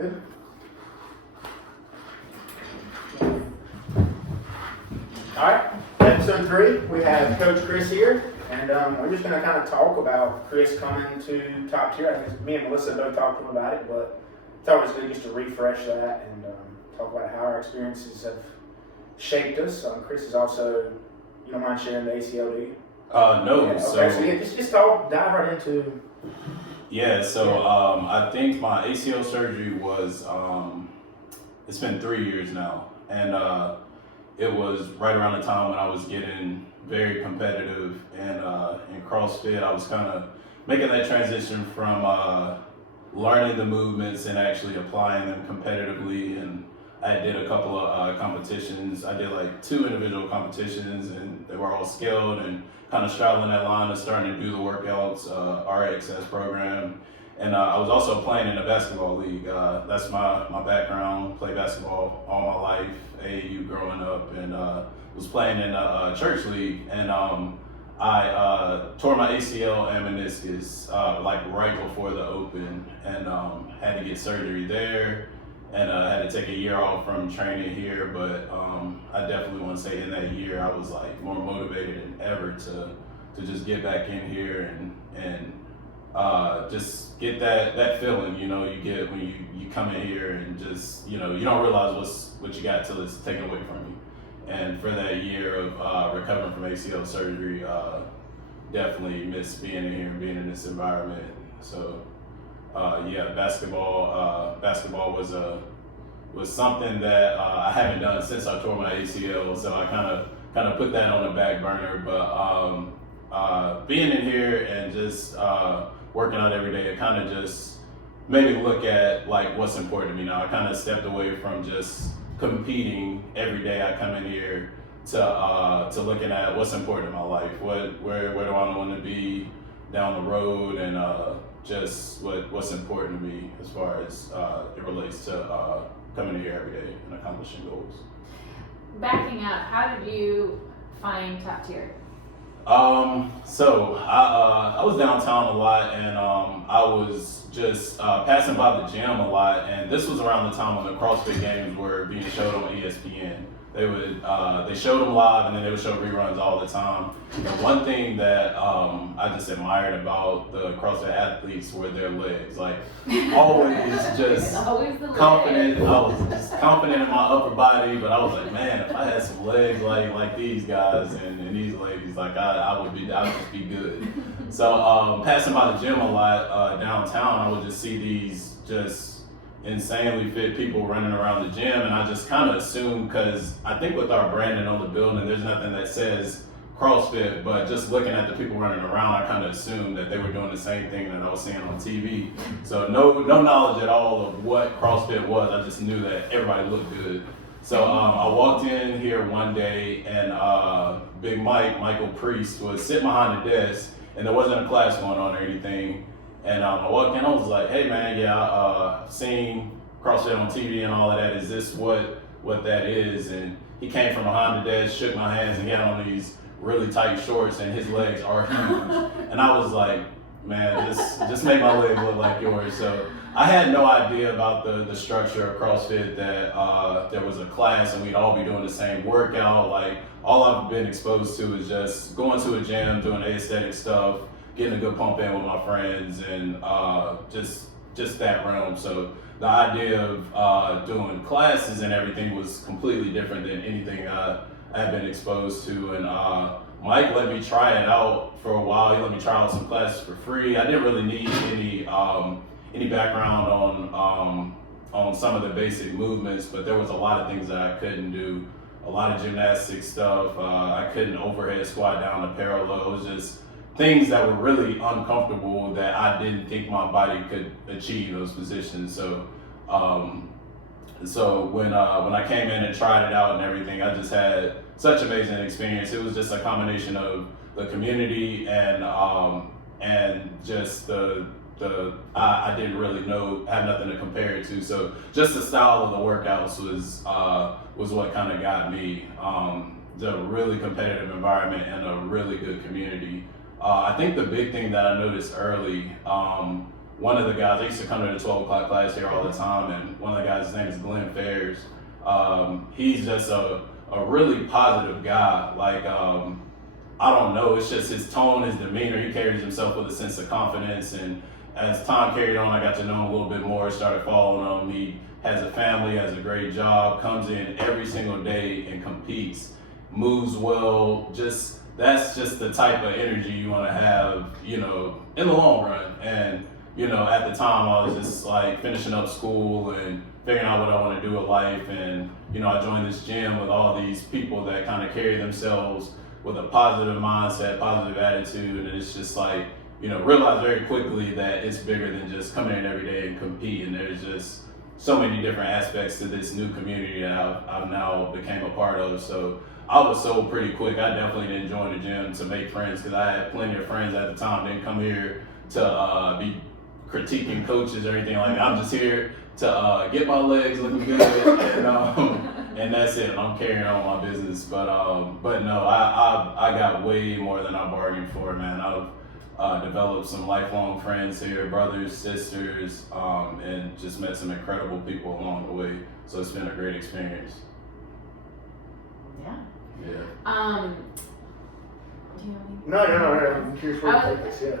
Good. All right, episode 3, we have Coach Chris here, and we're just going to kind of talk about Chris coming to top tier. I think me and Melissa both talked to him about it, but it's always good just to refresh that and talk about how our experiences have shaped us. Chris is also, you don't mind sharing the ACLD? No. Yeah, okay, so yeah, just dive right into. Yeah, so I think my ACL surgery was, it's been 3 years now, and it was right around the time when I was getting very competitive in CrossFit. I was kind of making that transition from learning the movements and actually applying them competitively, and I did a couple of competitions. I did like 2 individual competitions, and they were all scaled and kind of straddling that line of starting to do the workouts, RxS program. And I was also playing in a basketball league. That's my background, played basketball all my life, AAU growing up, and was playing in a church league. And I tore my ACL and meniscus like right before the Open, and had to get surgery there. And I had to take a year off from training here, but I definitely want to say in that year I was like more motivated than ever to just get back in here and just get that feeling, you know, you get when you come in here and just, you know, you don't realize what you got till it's taken away from you. And for that year of recovering from ACL surgery, definitely miss being in here and being in this environment. So. Yeah, basketball was something that I haven't done since I tore my ACL, so I kind of put that on the back burner. But being in here and just working out every day, it kind of just made me look at like what's important to me now. I kind of stepped away from just competing every day. I come in here to looking at what's important in my life. Where do I want to be down the road, and just what's important to me as far as it relates to coming here every day and accomplishing goals. Backing up, how did you find top tier? So I was downtown a lot, and I was just passing by the gym a lot, and this was around the time when the CrossFit games were being showed on ESPN. They showed them live, and then they would show reruns all the time. And one thing that I just admired about the CrossFit athletes were their legs. Like always just always the confident. legs. I was just confident in my upper body, but I was like, man, if I had some legs like these guys and these ladies, like I would just be good. So passing by the gym a lot downtown, I would just see these just insanely fit people running around the gym, and I just kind of assumed, because I think with our branding on the building, there's nothing that says CrossFit, but just looking at the people running around, I kind of assumed that they were doing the same thing that I was seeing on TV. So no knowledge at all of what CrossFit was. I just knew that everybody looked good. So I walked in here one day, and Big Michael Priest, was sitting behind the desk, and there wasn't a class going on or anything. And I walked in, I was like, hey man, yeah, seen CrossFit on TV and all of that. Is this what that is? And he came from behind the desk, shook my hands, and he had on these really tight shorts, and his legs are huge. And I was like, man, just make my legs look like yours. So I had no idea about the structure of CrossFit, that there was a class and we'd all be doing the same workout. Like all I've been exposed to is just going to a gym, doing aesthetic stuff, getting a good pump in with my friends, and just that realm. So the idea of doing classes and everything was completely different than anything I had been exposed to. And Mike let me try it out for a while. He let me try out some classes for free. I didn't really need any background on some of the basic movements, but there was a lot of things that I couldn't do. A lot of gymnastic stuff. I couldn't overhead squat down a parallel. It was just things that were really uncomfortable that I didn't think my body could achieve those positions. So when I came in and tried it out and everything, I just had such amazing experience. It was just a combination of the community and just I didn't really have nothing to compare it to. So just the style of the workouts was what kind of got me. The really competitive environment and a really good community. I think the big thing that I noticed early one of the guys, I used to come to the 12 o'clock class here all the time, and one of the guys, his name is Glenn Fairs. He's just a really positive guy. Like, I don't know, it's just his tone, his demeanor. He carries himself with a sense of confidence, and as time carried on, I got to know him a little bit more, started following him. He has a family, has a great job, comes in every single day and competes, moves well. That's just the type of energy you want to have, you know, in the long run. And, you know, at the time I was just like finishing up school and figuring out what I want to do with life. And, you know, I joined this gym with all these people that kind of carry themselves with a positive mindset, positive attitude. And it's just like, you know, realize very quickly that it's bigger than just coming in every day and compete. And there's just so many different aspects to this new community that I've now became a part of. So I was sold pretty quick. I definitely didn't join the gym to make friends, because I had plenty of friends at the time. Didn't come here to be critiquing coaches or anything like that. I'm just here to get my legs looking good, and that's it. I'm carrying on my business. But no, I got way more than I bargained for, man. I've developed some lifelong friends here, brothers, sisters, and just met some incredible people along the way. So it's been a great experience. Yeah. Yeah. Do you know anything? No, I'm curious where you take this, yeah.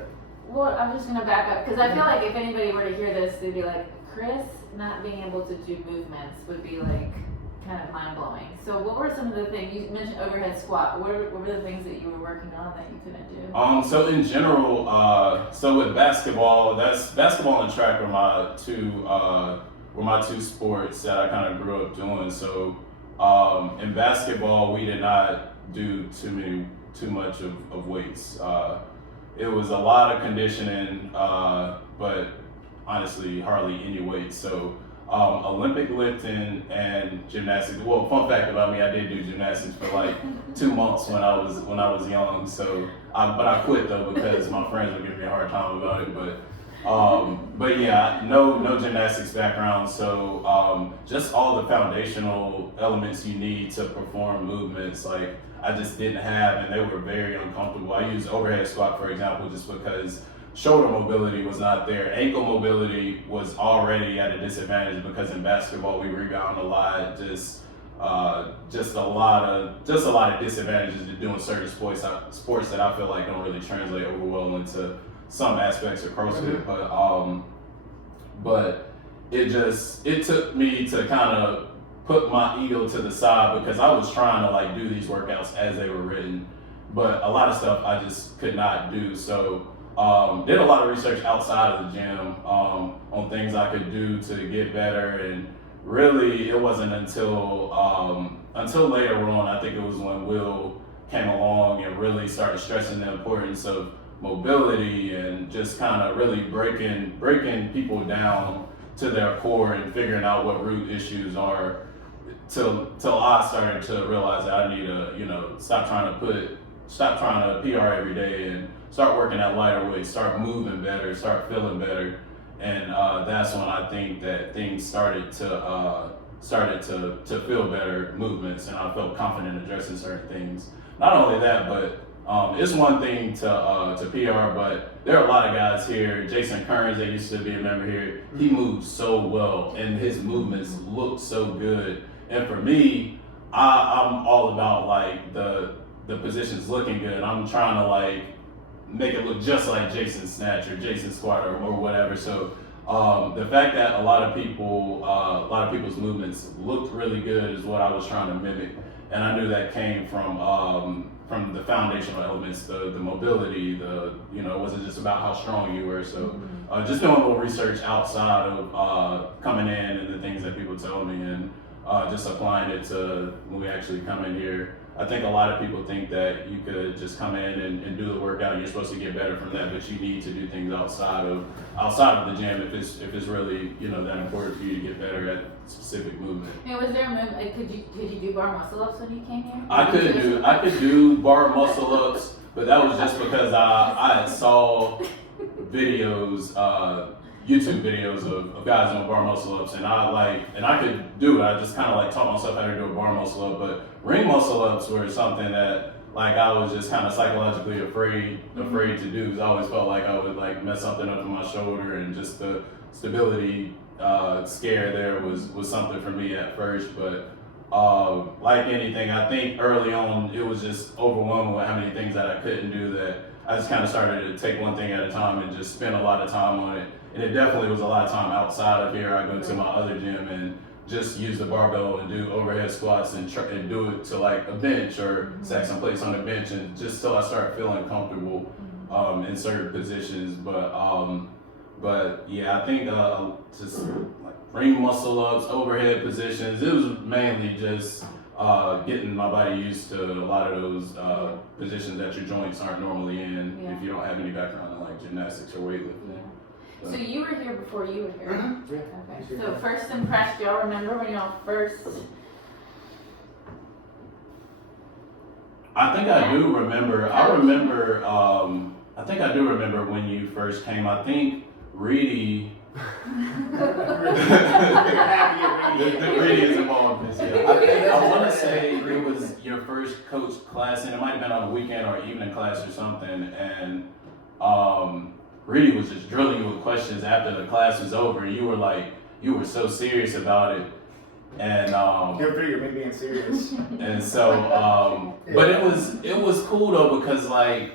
Well, I'm just gonna back up, because I feel like if anybody were to hear this, they'd be like, Chris not being able to do movements would be like kind of mind blowing. So what were some of the things you mentioned? Overhead squat. What were the things that you were working on that you couldn't do? So in general, so with basketball, basketball and track were my two sports that I kind of grew up doing. So in basketball, we did not do too much of weights. It was a lot of conditioning, but honestly, hardly any weights. So Olympic lifting and gymnastics. Well, fun fact about me, I did do gymnastics for like 2 months when I was young. So, but I quit though because my friends were giving me a hard time about it. But yeah, no gymnastics background. So just all the foundational elements you need to perform movements, like I just didn't have, and they were very uncomfortable. I used overhead squat, for example, just because shoulder mobility was not there. Ankle mobility was already at a disadvantage because in basketball we rebound a lot. Just a lot of disadvantages to doing certain sports that I feel like don't really translate over well into some aspects of CrossFit. But it took me to kind of put my ego to the side, because I was trying to like do these workouts as they were written, but a lot of stuff I just could not do. So did a lot of research outside of the gym on things I could do to get better, and really it wasn't until later on, I think it was when Will came along and really started stressing the importance of mobility and just kind of really breaking people down to their core and figuring out what root issues are, till I started to realize that I need to, stop trying to PR every day and start working at lighter weights, start moving better, start feeling better. And that's when I think that things started to feel better movements, and I felt confident addressing certain things. Not only that, but it's one thing to PR, but there are a lot of guys here. Jason Kearns, that used to be a member here, he moves so well, and his movements look so good. And for me, I'm all about like the positions looking good. I'm trying to like make it look just like Jason's snatch or Jason's squat or whatever. So the fact that a lot of people's movements looked really good is what I was trying to mimic, and I knew that came from the foundational elements, the mobility, it wasn't just about how strong you were. So just doing a little research outside of coming in and the things that people told me, and just applying it to when we actually come in here. I think a lot of people think that you could just come in and do the workout, and you're supposed to get better from that, but you need to do things outside of the gym if it's really that important for you to get better at specific movement. And was there a movement? Like, could you do bar muscle ups when you came here? I could do bar muscle ups, but that was just because I saw videos, YouTube videos of guys doing bar muscle ups, and I could do it. I just kind of like taught myself how to do a bar muscle up, but ring muscle ups were something that like I was just kind of psychologically afraid to do, because I always felt like I would like mess something up in my shoulder, and just the stability scare there was something for me at first. But like anything, I think early on it was just overwhelming with how many things that I couldn't do, that I just kind of started to take one thing at a time and just spend a lot of time on it. And it definitely was a lot of time outside of here. I go to my other gym and just use the barbell and do overhead squats and do it to like a bench, or stack some plates on the bench, and just till I start feeling comfortable in certain positions. But yeah, I think just like ring muscle ups, overhead positions. It was mainly just getting my body used to a lot of those positions that your joints aren't normally in if you don't have any background in like gymnastics or weightlifting. So you were here before you were here. Mm-hmm. Yeah. Okay. So first impression, y'all remember when y'all first? I think I do remember. I think I do remember when you first came. I think Reedy. Reedy is involved in this. Yeah. I want to say it was your first coach class, and it might have been on a weekend or evening class or something. And Reedy was just drilling you with questions after the class was over. You were so serious about it. And Good for you, me being serious. and so but it was cool though, because like,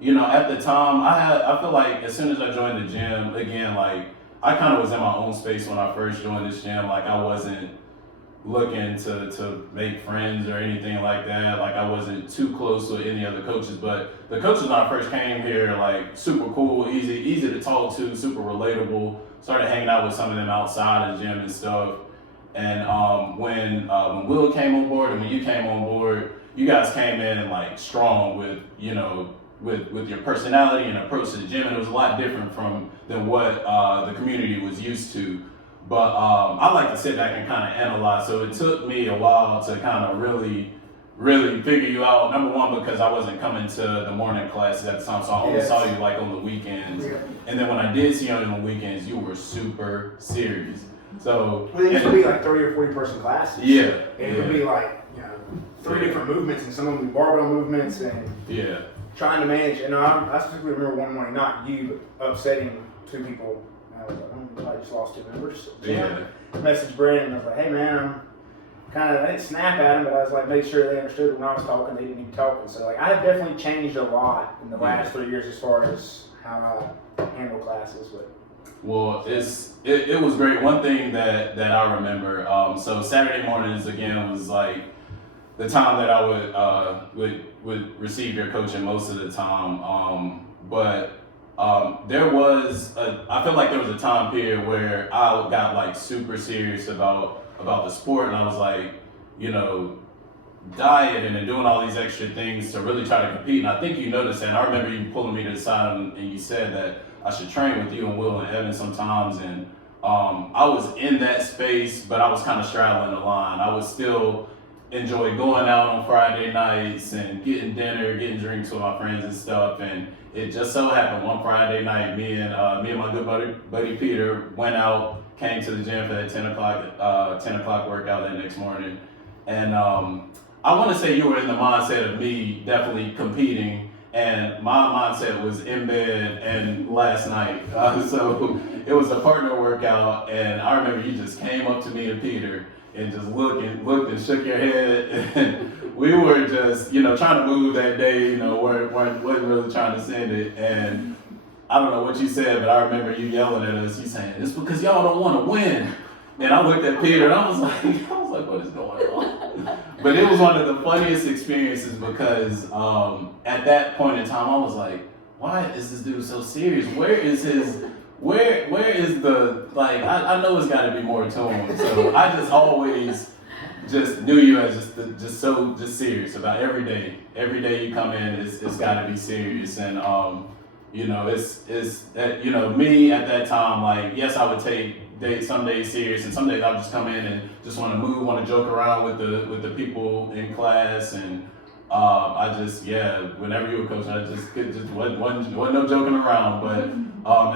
you know, at the time I feel like as soon as I joined the gym, again, like I kind of was in my own space when I first joined this gym. Like I wasn't looking to make friends or anything like that. Like I wasn't too close with any other coaches, but the coaches when I first came here, like super cool, easy to talk to, super relatable. Started hanging out with some of them outside of the gym and stuff. And when Will came on board and when you came on board, you guys came in like strong with, you know, with your personality and approach to the gym, and it was a lot different than what the community was used to. But I like to sit back and kind of analyze. So it took me a while to kind of really figure you out. Number one, because I wasn't coming to the morning classes at the time, so I only saw you like on the weekends. Yeah. And then when I did see you on the weekends, you were super serious. So it used to be like 30 or 40 person classes. Yeah. And it would be like, you know, 3 different movements, and some of them would be barbell movements, and trying to manage. And I specifically remember one morning, not you, but upsetting 2 people. I was like, I just lost 2 members. Yeah. Messaged Brandon, and I was like, hey man, I didn't snap at him, but I was like, make sure they understood when I was talking, they didn't need talking. So like, I have definitely changed a lot in the last 3 years as far as how I handle classes. But well, it was great. One thing that I remember, so Saturday mornings again was like the time that I would receive your coaching most of the time. But there was I feel like there was a time period where I got like super serious about the sport, and I was like, you know, dieting and doing all these extra things to really try to compete. And I think you noticed that. And I remember you pulling me to the side and you said that I should train with you and Will and Evan sometimes. And I was in that space, but I was kind of straddling the line. I would still enjoy going out on Friday nights and getting dinner, getting drinks with my friends and stuff. And it just so happened one Friday night, me and my good buddy Peter went out, came to the gym for that 10 o'clock workout that next morning. And I want to say you were in the mindset of me definitely competing, and my mindset was in bed and last night. So it was a partner workout, and I remember you just came up to me and Peter and just looked and shook your head. And we were just, you know, trying to move that day, you know, wasn't really trying to send it. And I don't know what you said, but I remember you yelling at us. You saying, it's because y'all don't want to win. And I looked at Peter and I was like, what is going on? But it was one of the funniest experiences because at that point in time, I was like, why is this dude so serious? Where is the, like, I know it's got to be more to him. So I just always just knew you as just serious about every day. Every day you come in, it's got to be serious. And, you know, it's you know, me at that time, like, yes, I would take some days serious, and some days I'll just come in and just want to move, want to joke around with the people in class, and I just, whenever you were coaching, I just wasn't no joking around. But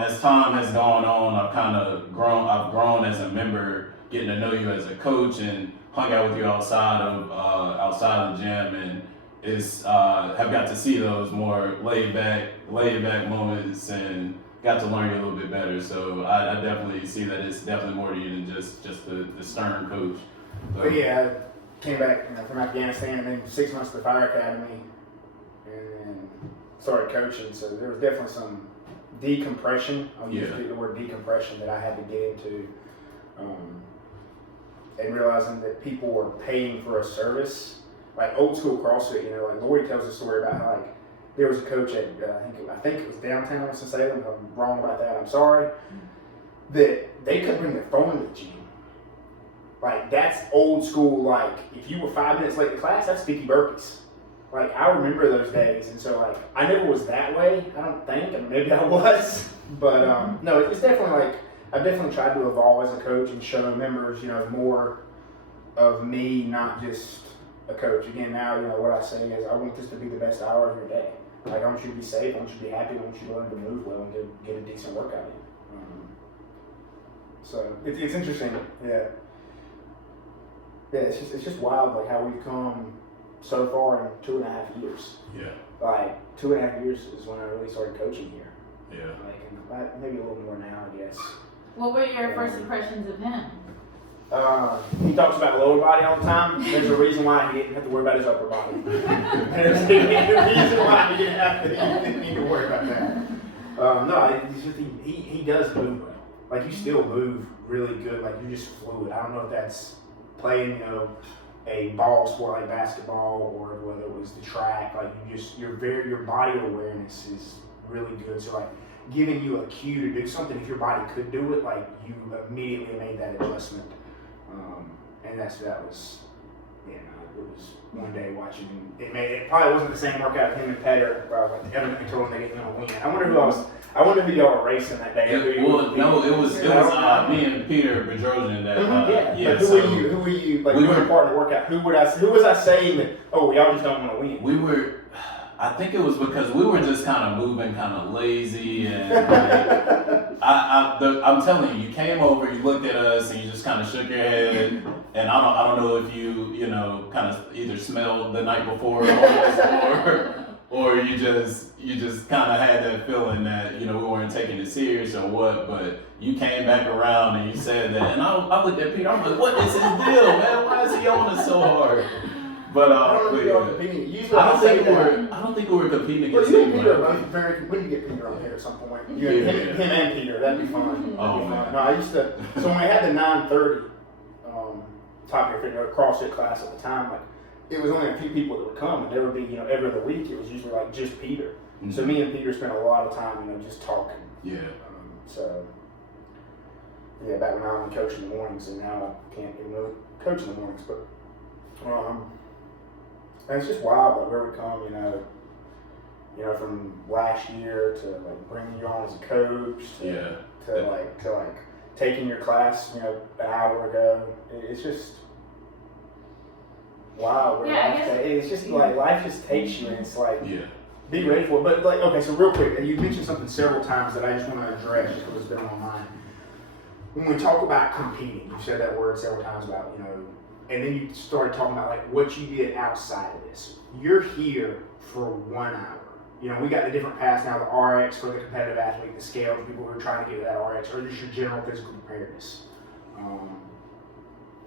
as time has gone on, I've grown as a member, getting to know you as a coach, and hung out with you outside of the gym, and have got to see those more laid back moments and got to learn you a little bit better. So I definitely see that it's definitely more to you than just the stern coach. So, But yeah, I came back from Afghanistan and then 6 months to the Fire Academy and then started coaching. So there was definitely some decompression. I'll use the word decompression that I had to get into. And realizing that people were paying for a service. Like old school CrossFit, like Lori tells a story about how like there was a coach at I think it was downtown Winston-Salem. If I'm wrong about that, I'm sorry. That they couldn't bring their phone to the gym. Like that's old school. Like if you were 5 minutes late to class, that's sticky burpees. Like I remember those days, and so like I never was that way. I don't think, and maybe I was, but no, it's definitely like I've definitely tried to evolve as a coach and show members, more of me, not just a coach. Again, now, what I say is I want this to be the best hour of your day. Like, I want you to be safe, I want you to be happy, I want you to learn to move well and get a decent workout in. So, it's interesting, yeah. Yeah, it's just wild, like, how we've come so far in 2.5 years. Yeah. Like, 2.5 years is when I really started coaching here. Yeah. Like, and maybe a little more now, I guess. What were your first impressions of him? He talks about lower body all the time. There's a reason why he didn't have to worry about his upper body. There's a reason why he didn't need to worry about that. No, it's just he does move well. Like you still move really good. Like you're just fluid. I don't know if that's playing, a ball sport like basketball or whether it was the track. Like your body awareness is really good. So like giving you a cue to do something, if your body could do it, like you immediately made that adjustment. And that was, it was one day watching him. It probably wasn't the same workout with him and Petter, where I was like, evidently told him they didn't win. I wonder who y'all were racing that day. It was me and Peter Bedrosian that. Who were you? Like, we were part of the workout. Who was I saying that? Oh, y'all just don't want to win? I think it was because we were just kind of moving, kind of lazy, and like, I'm telling you, you came over, you looked at us, and you just kind of shook your head, and I don't know if you kind of either smelled the night before or you just kind of had that feeling that we weren't taking it serious or what, but you came back around and you said that, and I looked at Peter, I'm like, what is his deal, man? Why is he on us so hard? But I don't know if y'all competing. Usually I don't think we were competing against you and Peter are both we can get Peter on here at some point. Him and Peter, that'd be fun. Oh, man. No, I used to. So when we had the 9:30 Top Gear Fitness CrossFit class at the time, like it was only a few people that would come, and there would be every other week it was usually like just Peter. Mm-hmm. So me and Peter spent a lot of time just talking. Yeah. So yeah, back when I was coaching in the mornings, and now I can't even really coach in the mornings, but. And it's just wild, like where we come, from last year to like bringing you on as a coach, to taking your class, an hour ago. It's just wow. It's just like life just takes you, and it's like be ready for it. But like, okay, so real quick, you mentioned something several times that I just want to address just because it's been on my mind. When we talk about competing, you said that word several times about and then you started talking about like what you did outside of this. You're here for 1 hour. We got the different paths now, the RX for the competitive athlete, the scale for people who are trying to get that RX, or just your general physical preparedness,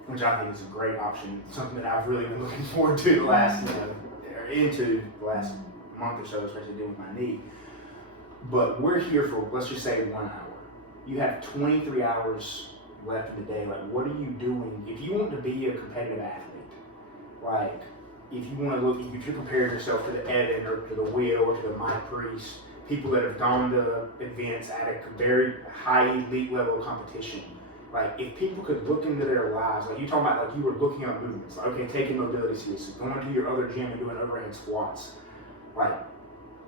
which I think is a great option. Something that I've really been looking forward to the last, into the last month or so, especially dealing with my knee. But we're here for, let's just say 1 hour. You have 23 hours left in the day. Like, what are you doing? If you want to be a competitive athlete, like, if you want to look, if you compare yourself to the Evan or to the Will or to the Mike Priest, people that have gone to events at a very high elite level of competition, like, if people could look into their lives, like you talking about, like you were looking up movements, like, okay, taking mobility seriously, going to your other gym and doing overhead squats, like,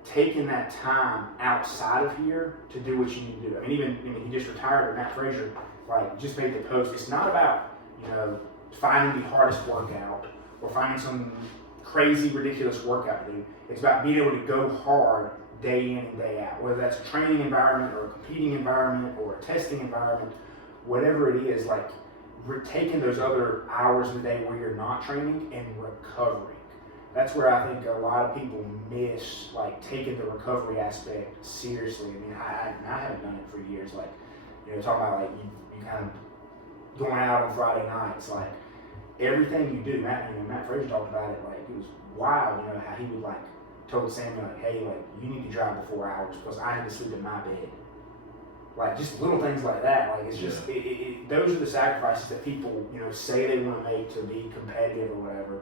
taking that time outside of here to do what you need to do. I mean, he just retired, but Matt Frazier, like, just made the post. It's not about, finding the hardest workout or finding some crazy, ridiculous workout to do. It's about being able to go hard day in and day out, whether that's a training environment or a competing environment or a testing environment, whatever it is, like, we're taking those other hours in the day where you're not training and recovering. that's where I think a lot of people miss, like, taking the recovery aspect seriously. I mean, I haven't done it for years. Like, talking about, like, you kind of going out on Friday nights, like, everything you do. Matt Frazier talked about it, like, it was wild, how he would, like, told Samuel, like, hey, like, you need to drive the 4 hours because I need to sleep in my bed. Like, just little things like that. Like, it's just, those are the sacrifices that people, say they want to make to be competitive or whatever.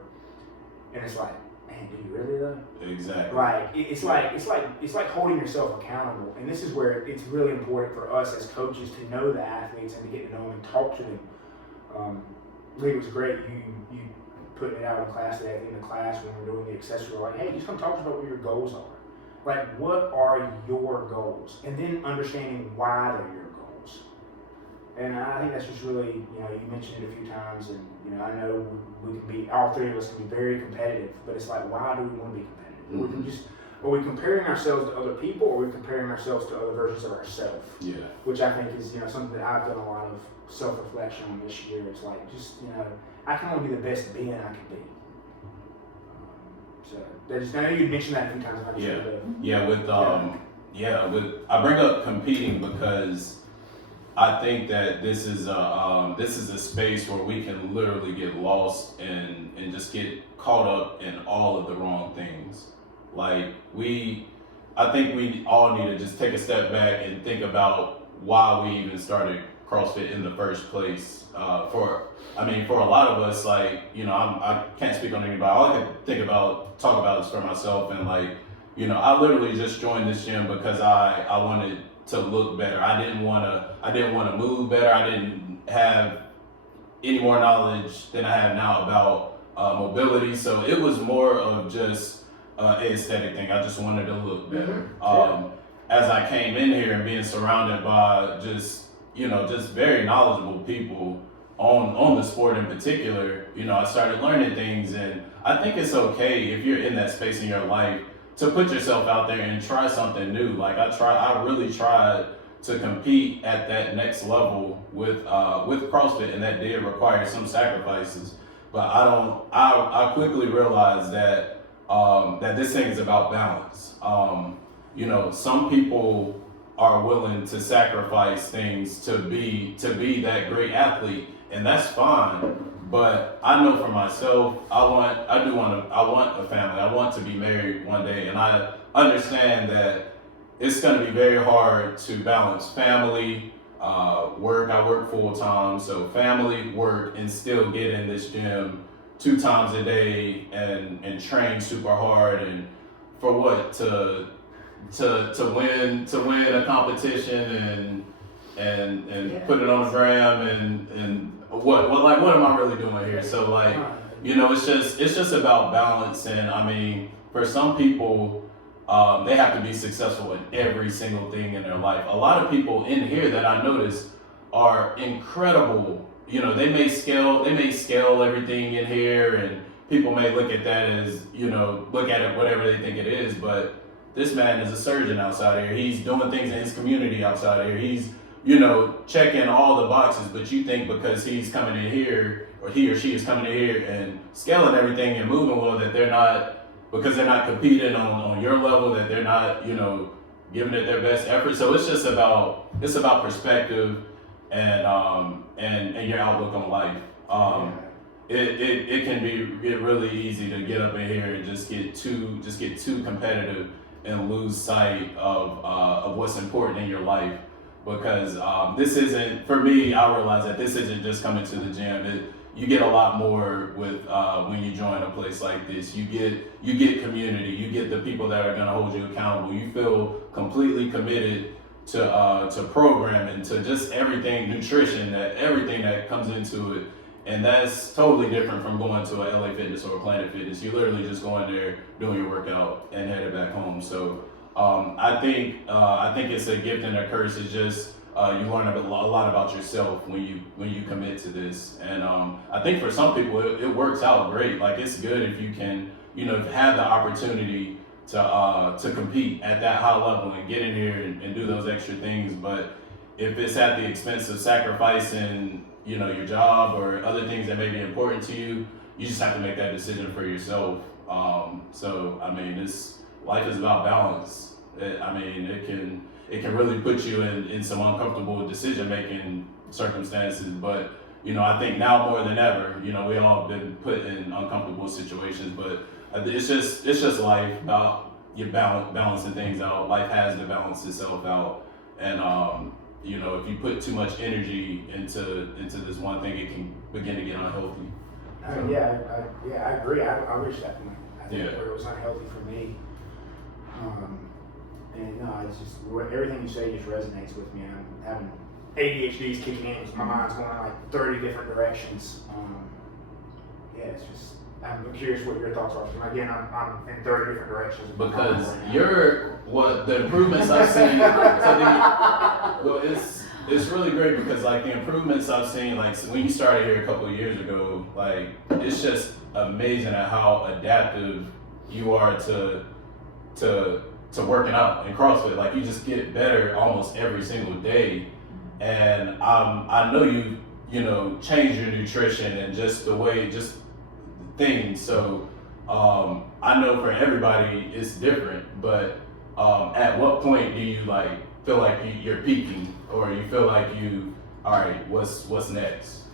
And it's like, man, do you really though? Exactly. Like, it's like holding yourself accountable. And this is where it's really important for us as coaches to know the athletes and to get to know them and talk to them. I think it was great. You putting it out in class today, in the class when we're doing the accessory, like, hey, just come talk to us about what your goals are. Like, what are your goals? And then understanding why they're your goals. And I think that's just really, you mentioned it a few times, and, I know we can be, all three of us can be very competitive, but it's like, why do we want to be competitive? Are we comparing ourselves to other people, or are we comparing ourselves to other versions of ourselves? Yeah. Which I think is, something that I've done a lot of self-reflection on this year. It's like, just, I can only be the best being I can be. So, I know you mentioned that a few times. I bring up competing because I think that this is a space where we can literally get lost and just get caught up in all of the wrong things. Like, I think we all need to just take a step back and think about why we even started CrossFit in the first place. For a lot of us, like, I can't speak on anybody. All I can talk about is for myself. And, like, I literally just joined this gym because I wanted to look better. I didn't want to move better. I didn't have any more knowledge than I have now about mobility. So it was more of just an aesthetic thing. I just wanted to look better. As I came in here and being surrounded by just very knowledgeable people on the sport in particular, I started learning things. And I think it's okay if you're in that space in your life to put yourself out there and try something new. Like, I really tried to compete at that next level with CrossFit, and that did require some sacrifices. But I quickly realized that that this thing is about balance. Some people are willing to sacrifice things to be that great athlete, and that's fine. But I know for myself, I want a family. I want to be married one day, and I understand that it's going to be very hard to balance family, work. I work full time, so family, work, and still get in this gym 2 times a day and train super hard. And for what? To win a competition and put it on the gram and what am I really doing here? So, like, it's just about balance. And for some people, they have to be successful in every single thing in their life. A lot of people in here that I notice are incredible. They may scale everything in here, and people may look at that as, look at it whatever they think it is. But this man is a surgeon outside here. He's doing things in his community outside here. He's, checking all the boxes. But you think because he's coming in here, or he or she is coming in here and scaling everything and moving well, that they're not, because they're not competing on your level, that they're not, giving it their best effort. So it's about perspective and your outlook on life. It can get really easy to get up in here and just get too competitive and lose sight of what's important in your life. Because this isn't, for me, I realize that this isn't just coming to the gym. You get a lot more with when you join a place like this. You get community. You get the people that are going to hold you accountable. You feel completely committed to programming, to just everything, nutrition, everything that comes into it. And that's totally different from going to a LA Fitness or a Planet Fitness. You're literally just going there, doing your workout, and headed back home. So I think it's a gift and a curse. It's just you learn a lot about yourself when you commit to this. And I think for some people it works out great. Like, it's good if you can have the opportunity to compete at that high level and get in here and do those extra things. But if it's at the expense of sacrificing your job or other things that may be important to you, you just have to make that decision for yourself. So I mean, life is about balance. It can really put you in some uncomfortable decision making circumstances, but I think now more than ever, we all been put in uncomfortable situations, but it's just life about you balancing things out. Life has to balance itself out, and if you put too much energy into this one thing, it can begin to get unhealthy. I agree. I reached that point. I think Yeah. where it was unhealthy for me. And no, it's just everything you say just resonates with me. I'm having ADHD's kicking in because my mind's going in like 30 different directions. It's just I'm curious what your thoughts are. Because again, I'm in 30 different directions. Because the improvements I've seen. It's really great because like the improvements I've seen, like when you started here a couple of years ago, like it's just amazing at how adaptive you are to working out in CrossFit. Like you just get better almost every single day, and I know you change your nutrition and just the way things. So I know for everybody it's different, but at what point do you like feel like you're peaking, or you feel like all right, what's next?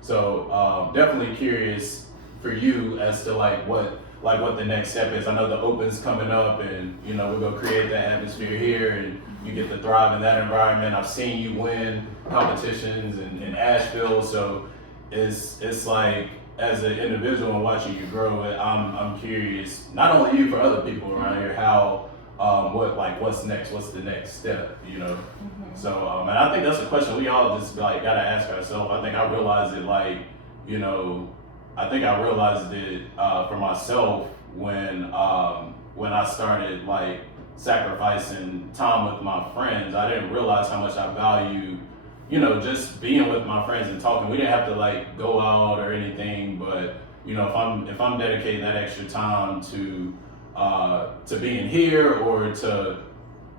So definitely curious for you as to what the next step is. I know the Open's coming up, and we're gonna create that atmosphere here, and you get to thrive in that environment. I've seen you win competitions in Asheville, so it's like as an individual and watching you grow, I'm curious, not only you, for other people around here, how what's next? What's the next step? So and I think that's a question we all just like gotta ask ourselves. I think I realized it for myself when I started like sacrificing time with my friends. I didn't realize how much I value just being with my friends and talking. We didn't have to like go out or anything, but if I'm dedicating that extra time to being here or to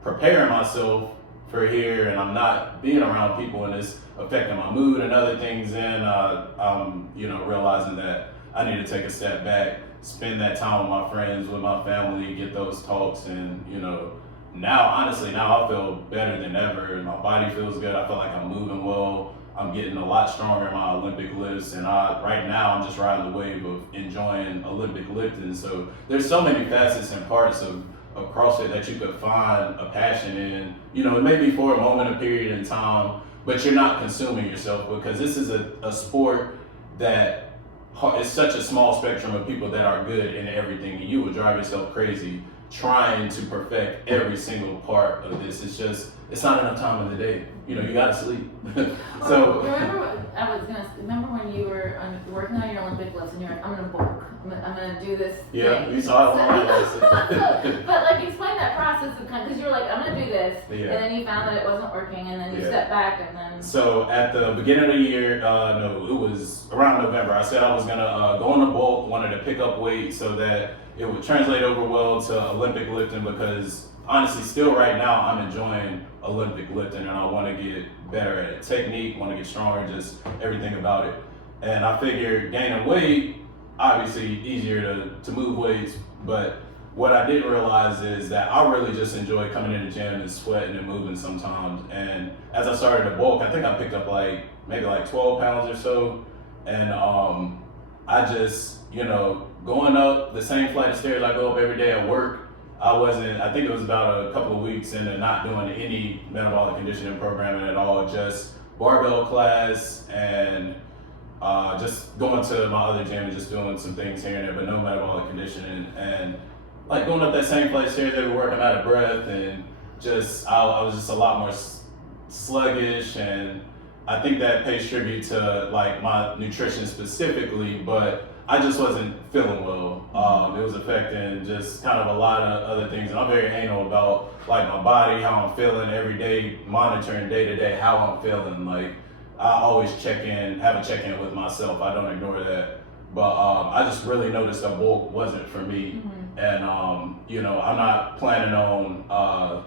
preparing myself for here, and I'm not being around people and it's affecting my mood and other things, then I'm realizing that I need to take a step back, spend that time with my friends, with my family, get those talks, and now I feel better than ever, and my body feels good. I feel like I'm moving well. I'm getting a lot stronger in my Olympic lifts, and right now I'm just riding the wave of enjoying Olympic lifting. So there's so many facets and parts of CrossFit that you could find a passion in. It may be for a moment, a period in time, but you're not consuming yourself, because this is a sport that is such a small spectrum of people that are good in everything, and you will drive yourself crazy trying to perfect every single part of this. It's not enough time in the day. You gotta sleep. So remember when you were working on your Olympic lifts and you're like, I'm gonna bulk. I'm gonna do this. Yeah, thing. you saw it. But like explain that process of because you were like, I'm gonna do this, Yeah. and then you found that it wasn't working, and then you stepped back, and then. So at the beginning of the year, it was around November, I said I was gonna go on the bulk, wanted to pick up weight so that it would translate over well to Olympic lifting, because honestly, still right now, I'm enjoying Olympic lifting, and I want to get better at it. Technique, want to get stronger, just everything about it. And I figured gaining weight, obviously easier to move weights, but what I didn't realize is that I really just enjoy coming in the gym and sweating and moving sometimes. And as I started to bulk, I think I picked up maybe 12 pounds or so. And I just, going up the same flight of stairs I go up every day at work, I think it was about a couple of weeks into not doing any metabolic conditioning programming at all, just barbell class and just going to my other gym and just doing some things here and there, but no metabolic conditioning. And like going up that same flight of stairs every work, I'm out of breath, and I was just a lot more sluggish, and I think that pays tribute to like my nutrition specifically, but I just wasn't feeling well. It was affecting just kind of a lot of other things, and I'm very anal about like my body, how I'm feeling every day, monitoring day to day how I'm feeling. Like I always have a check-in with myself. I don't ignore that. But I just really noticed that bulk wasn't for me. Mm-hmm. And I'm not planning on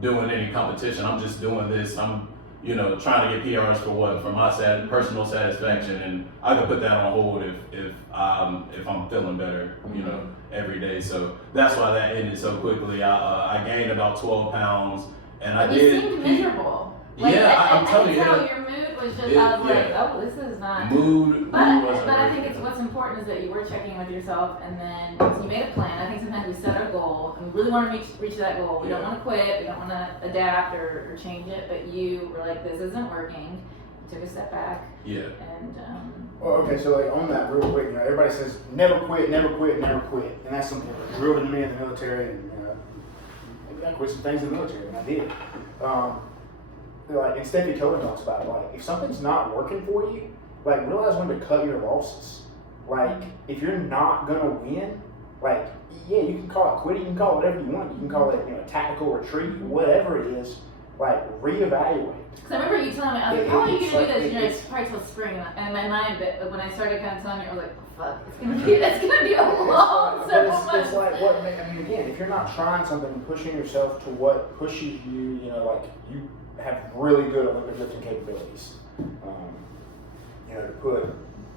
doing any competition. I'm just doing this. I'm you know, trying to get PRs for what? For my personal satisfaction, and I could put that on hold if I'm feeling better, you know, every day. So that's why that ended so quickly. I gained about 12 pounds, and I you did. seemed miserable. Like, I'm telling you. Your mood was just, I was like, oh, this is not. Mood But wasn't I working. think it's what's important is that you were checking with yourself, and then so you made a plan. I think sometimes we set a goal, and we really want to reach that goal. We don't want to quit. We don't want to adapt or change it. But you were like, this isn't working. You took a step back. Yeah. And Well, okay, so like on that real quick, you know, everybody says never quit, never quit, never quit, and that's something that was drilled into me in the military, and maybe I quit some things in the military, and I did. Like, and Steffi Cohen talks about it, like, if something's not working for you, like, realize when to cut your losses. Like, if you're not gonna win, like, yeah, you can call it quitting, you can call it whatever you want, you can call it, you know, tactical retreat, whatever it is, like, reevaluate. because I remember you telling me, I was like, It- how are you it's gonna do like- this? You know, it's probably till spring, and in my mind, but when I started kind of telling you, I was like, oh, fuck, it's gonna be a long But several it's months. like what, I mean, again, if you're not trying something and pushing yourself to what pushes you, you know, like you have really good Olympic lifting capabilities. You know,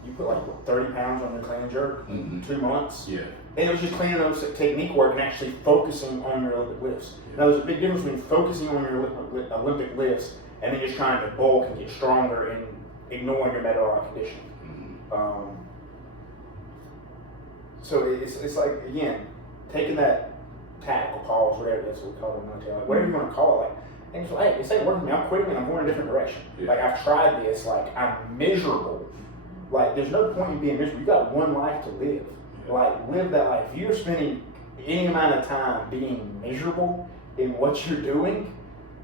you put like what, 30 pounds on your clean and jerk in 2 months. Yeah. And it was just cleaning those technique work and actually focusing on your Olympic lifts. Now, there's a big difference between focusing on your Olympic lifts and then just trying to bulk and get stronger and ignoring your metabolic conditioning. So it's like, again, taking that tactical pause, whatever that's what we call it in the military, like whatever you want to call it, like, and just like, hey, this ain't working for me, I'm quitting and I'm going a different direction. Yeah. Like, I've tried this, like, I'm miserable. Like, there's no point in being miserable. You got one life to live. Like, live that life. If you're spending any amount of time being miserable in what you're doing,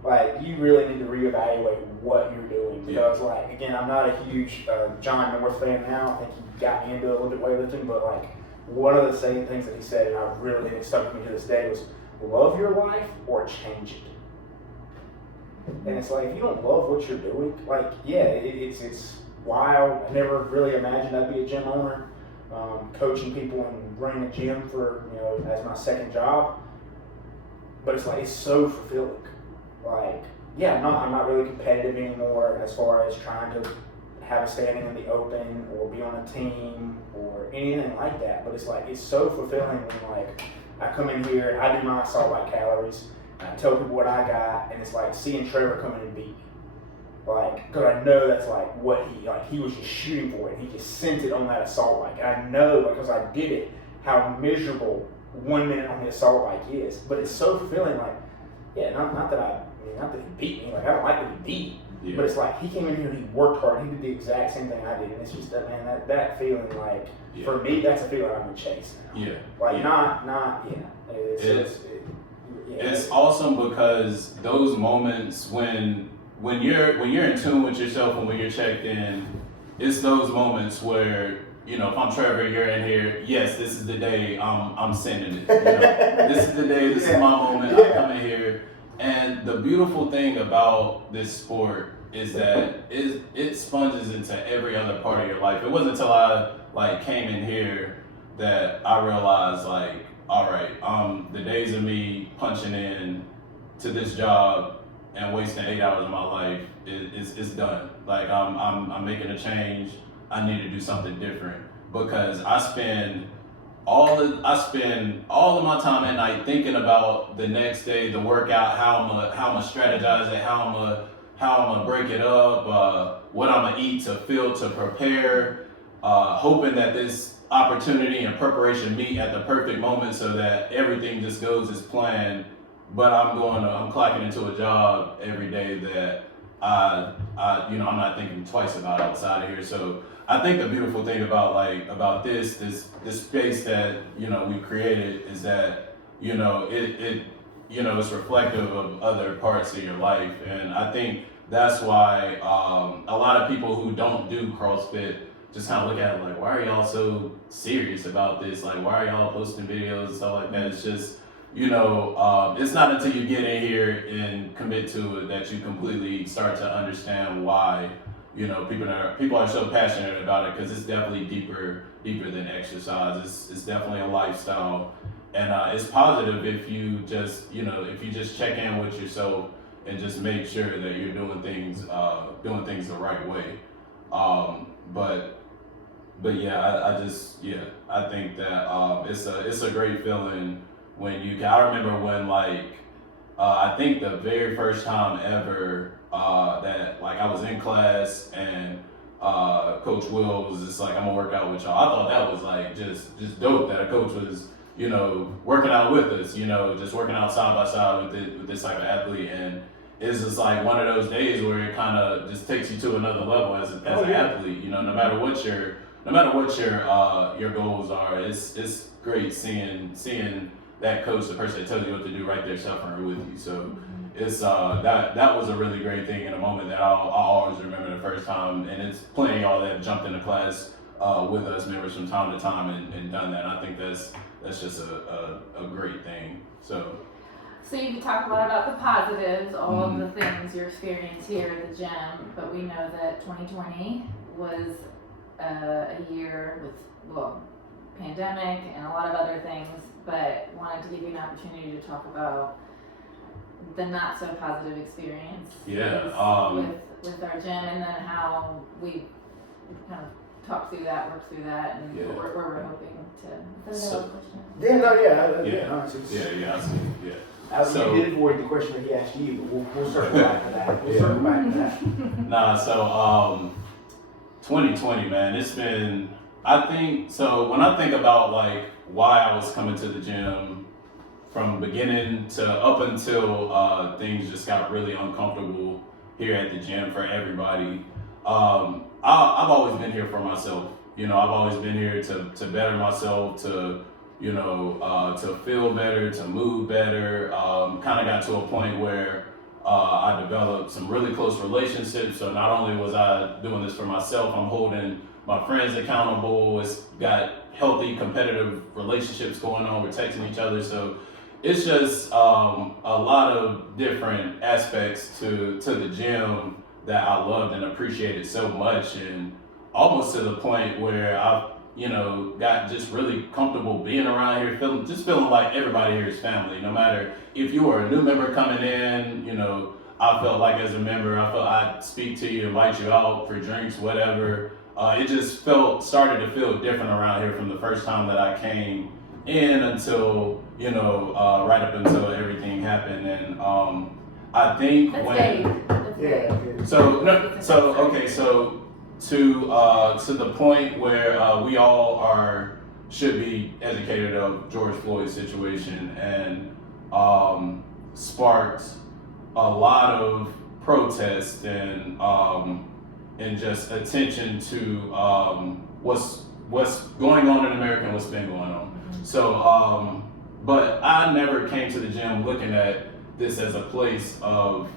like, you really need to reevaluate what you're doing. Because, like, again, I'm not a huge John North fan now. I think he got me into a little bit weightlifting, but, like, one of the same things that he said, and I really think it stuck with me to this day, was love your life or change it. And it's like, if you don't love what you're doing, like, yeah, it's wild. I never really imagined I'd be a gym owner, coaching people and running a gym for, you know, as my second job. But it's like, it's so fulfilling. Like, yeah, I'm not really competitive anymore as far as trying to have a standing in the open or be on a team or anything like that. But it's like, it's so fulfilling when, like, I come in here, I do my assault by calories, and I tell people what I got, and it's like seeing Trevor come in and beat me. Like, because I know that's like what he was just shooting for it. He just sent it on that assault bike. And I know, because I did it, how miserable 1 minute on the assault bike is. But it's so fulfilling. Like, yeah, not that he beat me. Like, I don't like to be beat. Yeah. But it's like he came in here and he worked hard. He did the exact same thing I did, and it's just that, man, that feeling, like, for me, that's a feeling I'm gonna chase now. Yeah. Like, It's awesome because those moments when you're in tune with yourself and when you're checked in, it's those moments where, you know, if I'm Trevor, you're in here. Yes, this is the day I'm sending it. You know? This is the day. This is my moment. I'm coming here. And the beautiful thing about this sport is that it sponges into every other part of your life. It wasn't until I came in here that I realized, like, all right, the days of me punching in to this job and wasting 8 hours of my life is done. Like, I'm making a change. I need to do something different because I spend all of my time at night thinking about the next day, the workout, how I'm gonna strategize it, how I'm gonna break it up, what I'm gonna eat to prepare, hoping that this opportunity and preparation meet at the perfect moment so that everything just goes as planned. But I'm clocking into a job every day that I'm not thinking twice about outside of here. So I think the beautiful thing about this space that, you know, we created is that, you know, it's reflective of other parts of your life. And I think that's why a lot of people who don't do CrossFit just kind of look at it like, why are y'all so serious about this? Like, why are y'all posting videos and stuff like that? It's just, you know, it's not until you get in here and commit to it that you completely start to understand why, you know, people are so passionate about it, because it's definitely deeper than exercise. It's definitely a lifestyle, and it's positive if you just check in with yourself and just make sure that you're doing things the right way. But yeah, I think that it's a great feeling when you. I remember when I think the very first time ever that like I was in class and Coach Will was just like, I'm gonna work out with y'all. I thought that was like just dope that a coach was, working out with us, just working out side by side with this type of athlete. And it's just like one of those days where it kind of just takes you to another level as an athlete. No matter what your goals are, it's great seeing that coach, the person that tells you what to do, right there suffering with you. So it's that was a really great thing in a moment that I'll always remember the first time. And it's plenty of y'all that jumped into class with us members from time to time and done that. And I think that's just a great thing. So you talk a lot about the positives, all of the things you experienced here at the gym, but we know that 2020 was a year with, pandemic and a lot of other things, but wanted to give you an opportunity to talk about the not so positive experience with our gym, and then how we kind of talk through that, work through that, and where we're hoping to. Is that a question? I did avoid the question that he asked you, but we'll circle back to that. So 2020, man, it's been. I think so. When I think about like why I was coming to the gym from beginning to up until things just got really uncomfortable here at the gym for everybody, I've always been here for myself. I've always been here to better myself, to feel better, to move better. Kind of got to a point where I developed some really close relationships. So not only was I doing this for myself, I'm holding my friends accountable. It's got healthy competitive relationships going on. We're texting each other. So it's just a lot of different aspects to the gym that I loved and appreciated so much, and almost to the point where I've got just really comfortable being around here, feeling like everybody here is family. No matter if you were a new member coming in, I felt like as a member, I felt I'd speak to you, invite you out for drinks, whatever. It just started to feel different around here from the first time that I came in until, right up until everything happened. And I think to the point where we all should be educated of George Floyd's situation, and sparked a lot of protest and just attention to what's going on in America and what's been going on. So, but I never came to the gym looking at this as a place of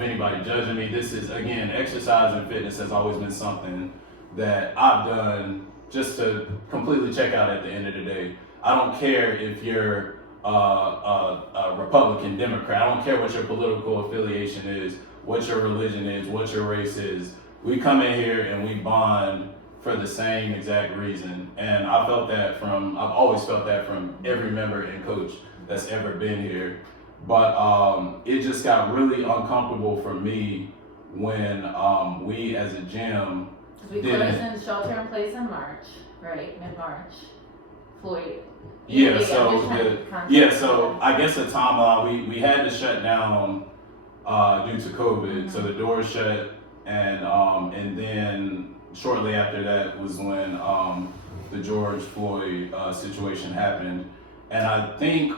anybody judging me. This is, again, exercise and fitness has always been something that I've done just to completely check out at the end of the day. I don't care if you're a Republican, Democrat. I don't care what your political affiliation is, what your religion is, what your race is. We come in here and we bond for the same exact reason. And I've always felt that from every member and coach that's ever been here. But it just got really uncomfortable for me when we as a gym we closed in shelter in place in March, right? Mid-March. Floyd. So I guess a timeline, we had to shut down due to COVID. So the doors shut, and then shortly after that was when the George Floyd situation happened. And I think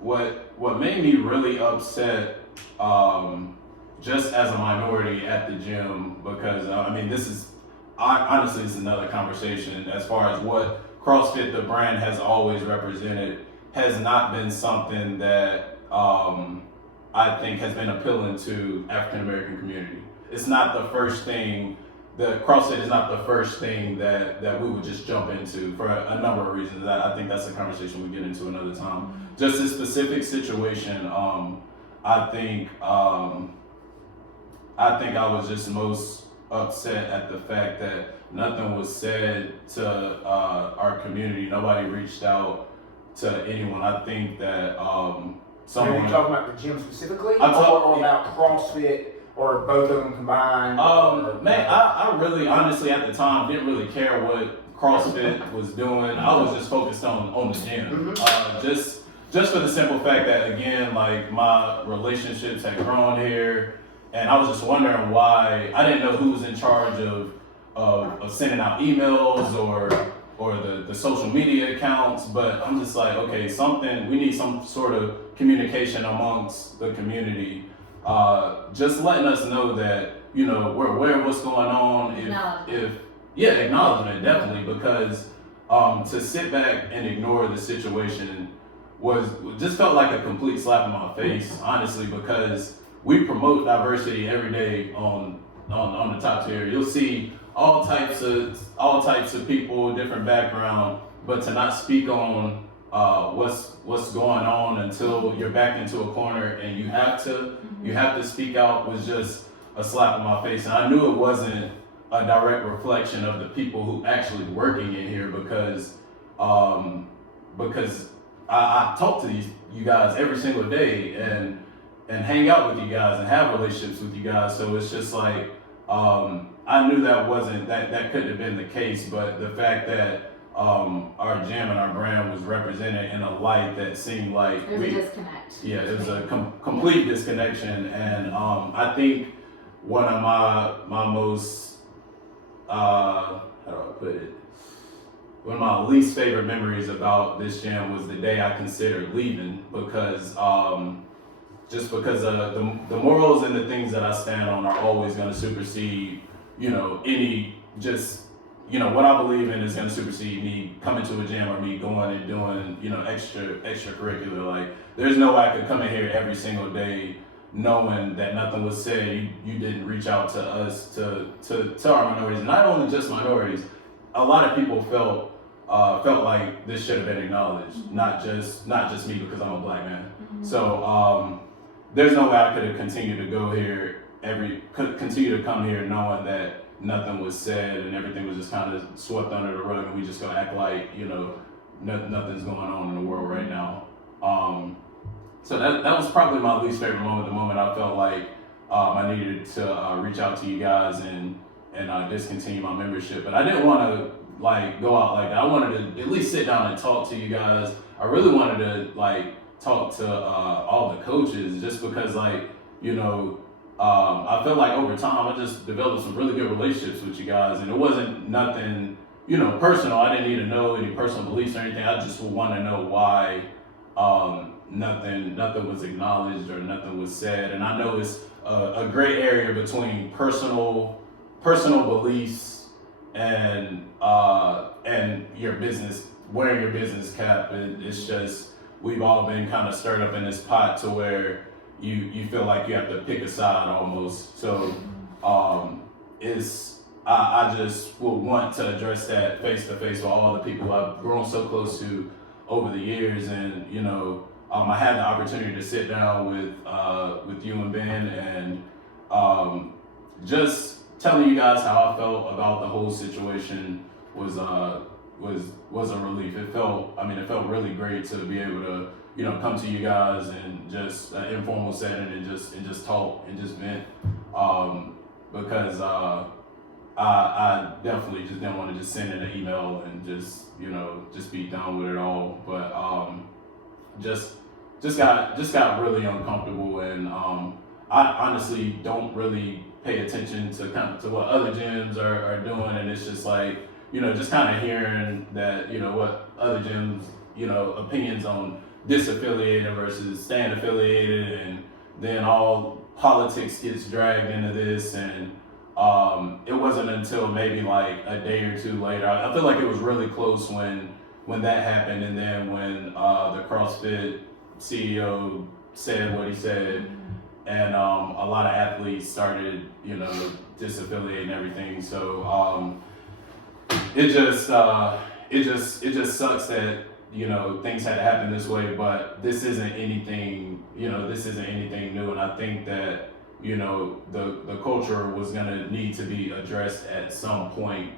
what made me really upset, just as a minority at the gym, because this is another conversation as far as what CrossFit, the brand, has always represented, has not been something that I think has been appealing to African American community. It's not the first thing. The CrossFit is not the first thing that we would just jump into for a number of reasons. I think that's a conversation we get into another time. Just this specific situation, I think I was just most upset at the fact that nothing was said to our community. Nobody reached out to anyone. I think that So are you talking about the gym specifically, I'm or about CrossFit, or both of them combined? Man, I really, honestly, at the time, didn't really care what CrossFit was doing. I was just focused on the gym. Just for the simple fact that, again, like, my relationships had grown here, and I was just wondering why. I didn't know who was in charge of sending out emails or the social media accounts, but I'm just like, okay, we need some sort of communication amongst the community, just letting us know that, you know, we're aware of what's going on. Acknowledgement, definitely, because to sit back and ignore the situation just felt like a complete slap in my face, honestly, because we promote diversity every day on the top tier. You'll see all types of people, different background, but to not speak on what's going on until you're backed into a corner and you have to speak out was just a slap in my face. And I knew it wasn't a direct reflection of the people who actually working in here, because I talk to you guys every single day and hang out with you guys and have relationships with you guys. So it's just like, I knew that couldn't have been the case, but the fact that our gym and our brand was represented in a light that seemed like there's a disconnect. Yeah, it was a complete disconnection, and I think one of my most how do I put it? One of my least favorite memories about this gym was the day I considered leaving, because just because the morals and the things that I stand on are always going to supersede, you know, what I believe in is going to supersede me coming to a gym or me going and doing, you know, extracurricular. Like, there's no way I could come in here every single day knowing that nothing was said. You didn't reach out to us, to our minorities, and not only just minorities. A lot of people felt like this should have been acknowledged, not just me because I'm a black man. So there's no way I could have continued to go here continue to come here knowing that nothing was said and everything was just kind of swept under the rug, and we just gonna act like, you know, nothing's going on in the world right now. So that was probably my least favorite moment. The moment I felt like I needed to reach out to you guys and discontinue my membership, but I didn't want to like go out like that. I wanted to at least sit down and talk to you guys. I really wanted to like talk to all the coaches, just because, like, you know, I feel like over time I just developed some really good relationships with you guys, and it wasn't nothing, you know, personal. I didn't need to know any personal beliefs or anything. I just want to know why nothing was acknowledged or nothing was said. And I know it's a gray area between personal beliefs and your business, wearing your business cap. And it's just, we've all been kind of stirred up in this pot to where you feel like you have to pick a side almost. So I just would want to address that face to face with all the people I've grown so close to over the years. And, you know, I had the opportunity to sit down with you and Ben, and just telling you guys how I felt about the whole situation was a relief. It felt really great to be able to, you know, come to you guys and just an informal setting and just talk and just vent, because I definitely just didn't want to just send in an email and just, you know, just be done with it all. But just got really uncomfortable, and I honestly don't really pay attention to what other gyms are doing, and it's just like, you know, just kind of hearing that, you know, what other gyms, you know, opinions on disaffiliated versus staying affiliated, and then all politics gets dragged into this. And it wasn't until maybe like a day or two later, I feel like it was really close when that happened, and then when the CrossFit CEO said what he said, and a lot of athletes started, you know, disaffiliating and everything. So it just sucks that, you know, things had to happen this way, but this isn't anything new. And I think that, you know, the culture was gonna need to be addressed at some point.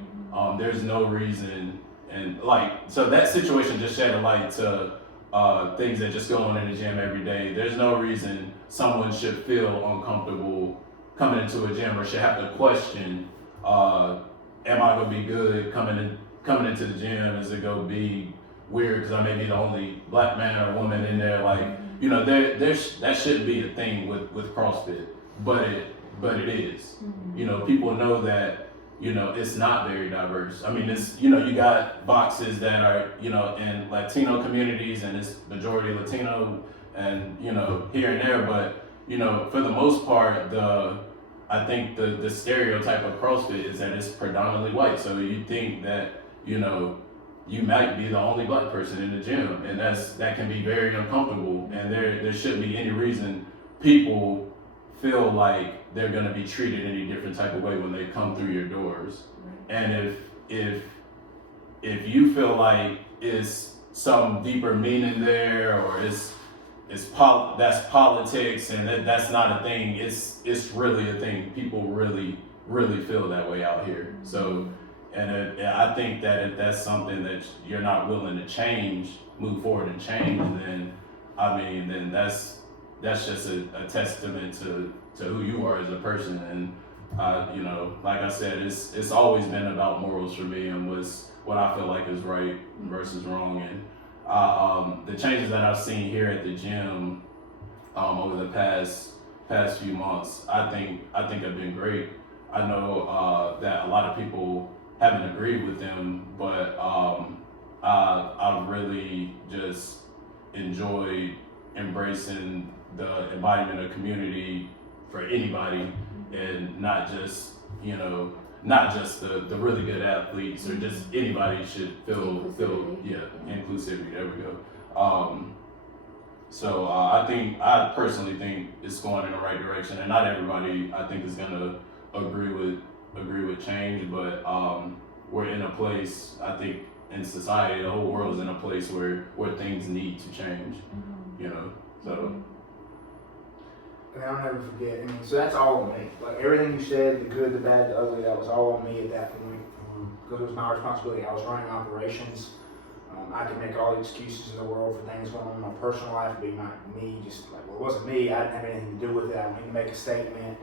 There's no reason, and like, so that situation just shed a light to things that just go on in the gym every day. There's no reason someone should feel uncomfortable coming into a gym or should have to question, am I gonna be good coming into the gym? Is it gonna be weird because I may be the only black man or woman in there? Like, you know, that shouldn't be a thing with CrossFit, but it is. You know, people know that, you know, it's not very diverse. I mean, it's, you know, you got boxes that are, you know, in Latino communities and it's majority Latino and, you know, here and there, but, you know, for the most part, I think the stereotype of CrossFit is that it's predominantly white. So you think that, you know, you might be the only black person in the gym, and that can be very uncomfortable, and there shouldn't be any reason people feel like they're gonna be treated any different type of way when they come through your doors. And if you feel like it's some deeper meaning there, or that's politics and that's not a thing, it's really a thing. People really feel that way out here. So, and I think that if that's something that you're not willing to move forward and change, then I mean, then that's just a testament to who you are as a person. And you know, like I said, it's always been about morals for me and what I feel like is right versus wrong. And the changes that I've seen here at the gym over the past few months, I think have been great. I know that a lot of people haven't agreed with them, but I've really just enjoyed embracing the embodiment of community for anybody, and not just, you know, not just the really good athletes, or just anybody should feel inclusivity. There we go. So I personally think it's going in the right direction, and not everybody I think is gonna agree with change, but we're in a place, I think, in society, the whole world is in a place where things need to change. You know, so. And I'll never forget. I mean, so that's all on me. Like everything you said, the good, the bad, the ugly, that was all on me at that point, because it was my responsibility. I was running operations. I could make all the excuses in the world for things going on in my personal life, being me, just like, well, it wasn't me. I didn't have anything to do with it. I didn't need to make a statement.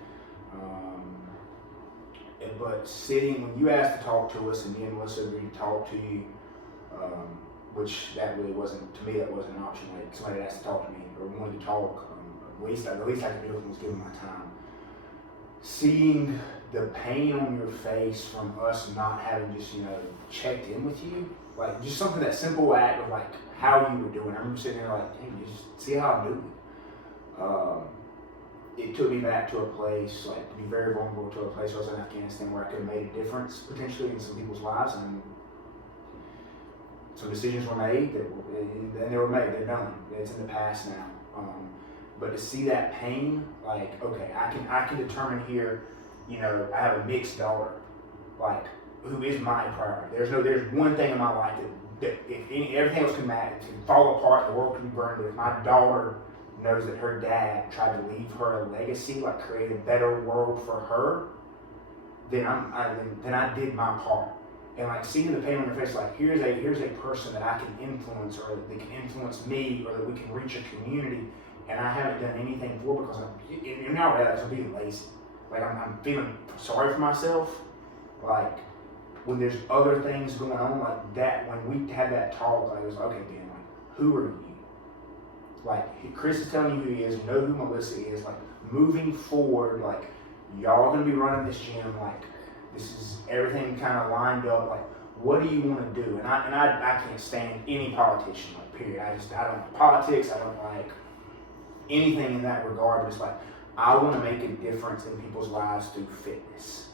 But when you asked to talk to us, and me and Melissa agreed to talk to you, which that really wasn't, to me, that wasn't an option. Like somebody asked to talk to me or wanted to talk. The least I could do was give them my time. Seeing the pain on your face from us not having just, you know, checked in with you, like just something, that simple act of like how you were doing. I remember sitting there like, hey, just see how I'm doing. It took me back to a place, like to be very vulnerable, to a place where I was in Afghanistan, where I could have made a difference potentially in some people's lives, and some decisions were made and they were made. They're done. It's in the past now. But to see that pain, like, okay, I can determine here, you know, I have a mixed daughter, like, who is my priority. There's one thing in my life that if everything else can fall apart, the world can be burned, but if my daughter knows that her dad tried to leave her a legacy, like create a better world for her, then I did my part. And like seeing the pain on your face, like here's a person that I can influence, or that can influence me, or that we can reach a community, and I haven't done anything for, because I'm being lazy. Like I'm feeling sorry for myself. Like when there's other things going on like that, when we had that talk, I was like, okay, Ben, like who are you? Like Chris is telling you who he is, you know who Melissa is. Like moving forward, like y'all are gonna be running this gym. Like this is everything kind of lined up. Like what do you want to do? And I can't stand any politician. Like period. I don't like politics. I don't like anything in that regard. But it's like I want to make a difference in people's lives through fitness.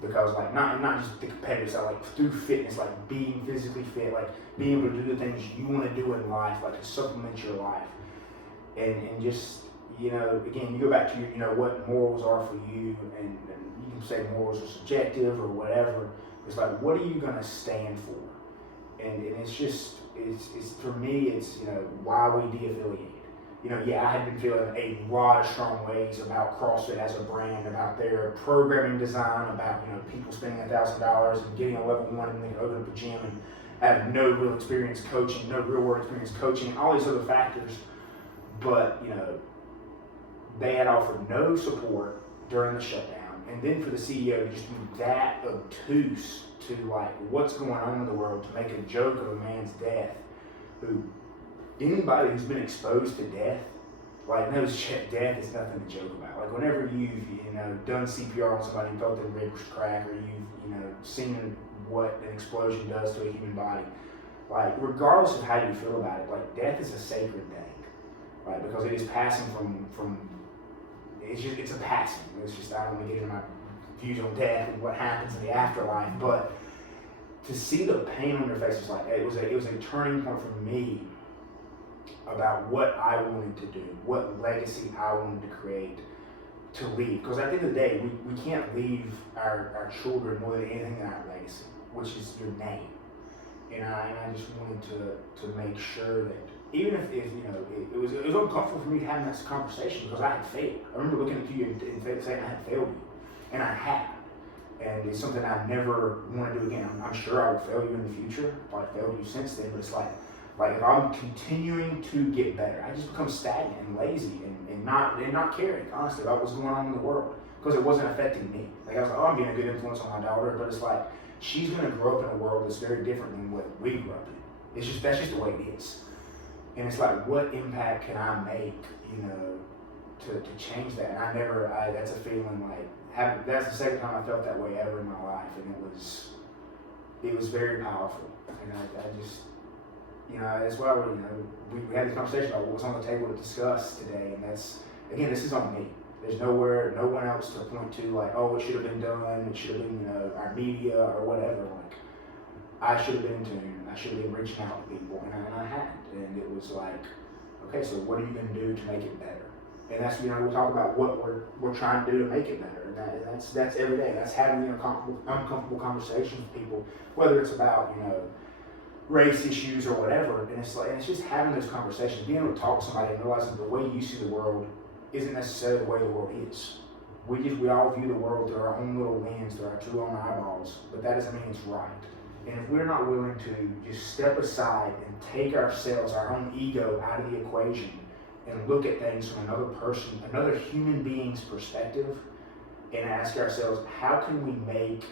Because like not just the competitive side, like through fitness, like being physically fit, like being able to do the things you want to do in life, like to supplement your life. And just, you know, again, you go back to your, you know, what morals are for you, and you can say morals are subjective or whatever. It's like, what are you going to stand for? And it's just, it's for me, it's, you know, why we de-affiliated. You know, yeah, I had been feeling a lot of strong ways about CrossFit as a brand, about their programming design, about, you know, people spending $1,000 and getting a level 1 and then opening up a gym and have no real experience coaching, no real world experience coaching, all these other factors. But, you know, they had offered no support during the shutdown. And then for the CEO to just be that obtuse to like what's going on in the world, to make a joke of a man's death, who anybody who's been exposed to death, like knows death is nothing to joke about. Like whenever you've, you know, done CPR on somebody and felt their ribs crack, or you've, you know, seen what an explosion does to a human body, like regardless of how you feel about it, like death is a sacred thing, right? Because it is passing from it's a passing. It's just, I don't want to get into my views on death and what happens in the afterlife, but to see the pain on their faces, like it was a turning point for me about what I wanted to do, what legacy I wanted to create, to leave. Because at the end of the day, we can't leave our children more than anything in our legacy, which is your name. And I just wanted to make sure that even if you know, it was uncomfortable for me having this conversation because I had failed. I remember looking at you and saying I had failed you, and I had. And it's something I never want to do again. I'm sure I will fail you in the future. I've probably failed you since then, but it's like if I'm continuing to get better, I just become stagnant and lazy and not caring, honestly, about what's going on in the world because it wasn't affecting me. Like I was like, oh, I'm being a good influence on my daughter, but it's like she's gonna grow up in a world that's very different than what we grew up in. That's just the way it is. And it's like, what impact can I make, you know, to change that? And that's a feeling like, that's the second time I felt that way ever in my life, and it was very powerful. And I just, you know, that's why we had this conversation about what was on the table to discuss today, and that's, again, this is on me. There's no one else to point to, like, oh, it should have been done, it should have been, you know, our media or whatever. Like, I should have been in tune, I should have been reaching out to people, and I had. And it was like, okay, so what are you going to do to make it better? And that's, you know, we'll talk about what we're trying to do to make it better. And that's every day. That's having the uncomfortable conversations with people, whether it's about, you know, race issues or whatever. And it's just having those conversations, being able to talk to somebody and realizing the way you see the world isn't necessarily the way the world is. We all view the world through our own little lens, through our two own eyeballs, but that doesn't mean it's right. And if we're not willing to just step aside and take ourselves, our own ego out of the equation and look at things from another person, another human being's perspective, and ask ourselves, how can we make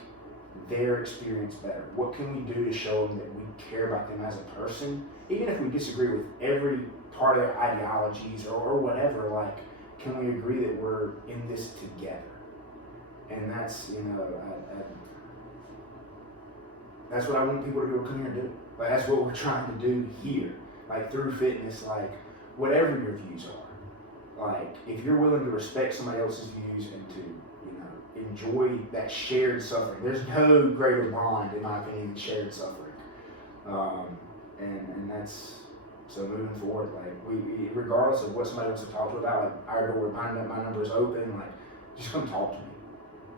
their experience better? What can we do to show them that we care about them as a person? Even if we disagree with every part of their ideologies or whatever, like, can we agree that we're in this together? And that's, you know, that's what I want people to come here and do. Like, that's what we're trying to do here. Like, through fitness, like, whatever your views are. Like, if you're willing to respect somebody else's views and to, you know, enjoy that shared suffering. There's no greater bond, in my opinion, than shared suffering. And that's, so moving forward, like, we regardless of what somebody wants to talk to about, like, our door, my number is open, like, just come talk to me.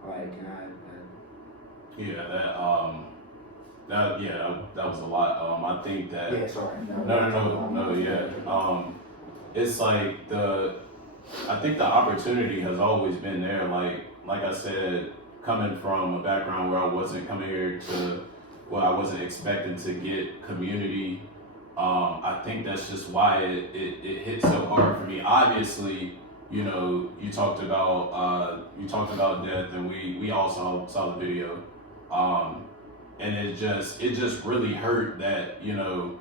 Like, that was a lot. I think that. Yeah, sorry. No, yeah. It's like I think the opportunity has always been there. Like I said, coming from a background where I wasn't coming here I wasn't expecting to get community. I think that's just why it hit so hard for me. Obviously, you know, you talked about death, and we all saw the video. And it just really hurt that, you know,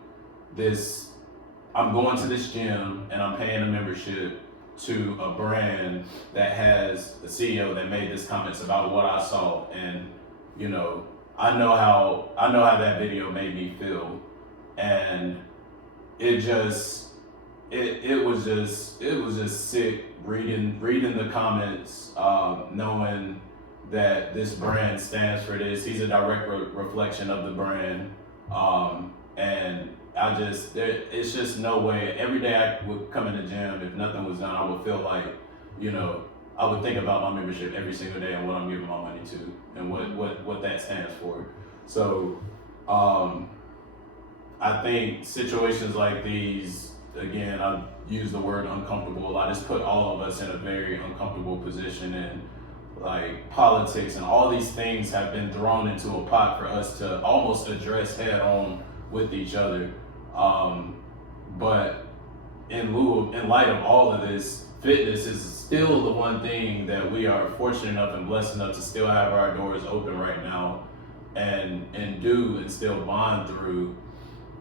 I'm going to this gym and I'm paying a membership to a brand that has a CEO that made these comments about what I saw. And, you know, I know how that video made me feel. And it was just sick reading the comments, knowing that this brand stands for this. He's a direct reflection of the brand. And it's just no way. Every day I would come in the gym, if nothing was done, I would feel like, you know, I would think about my membership every single day and what I'm giving my money to and what that stands for. So I think situations like these, again, I use the word uncomfortable a lot. It's put all of us in a very uncomfortable position, and like politics and all these things have been thrown into a pot for us to almost address head on with each other. But in light of all of this, fitness is still the one thing that we are fortunate enough and blessed enough to still have our doors open right now and do and still bond through.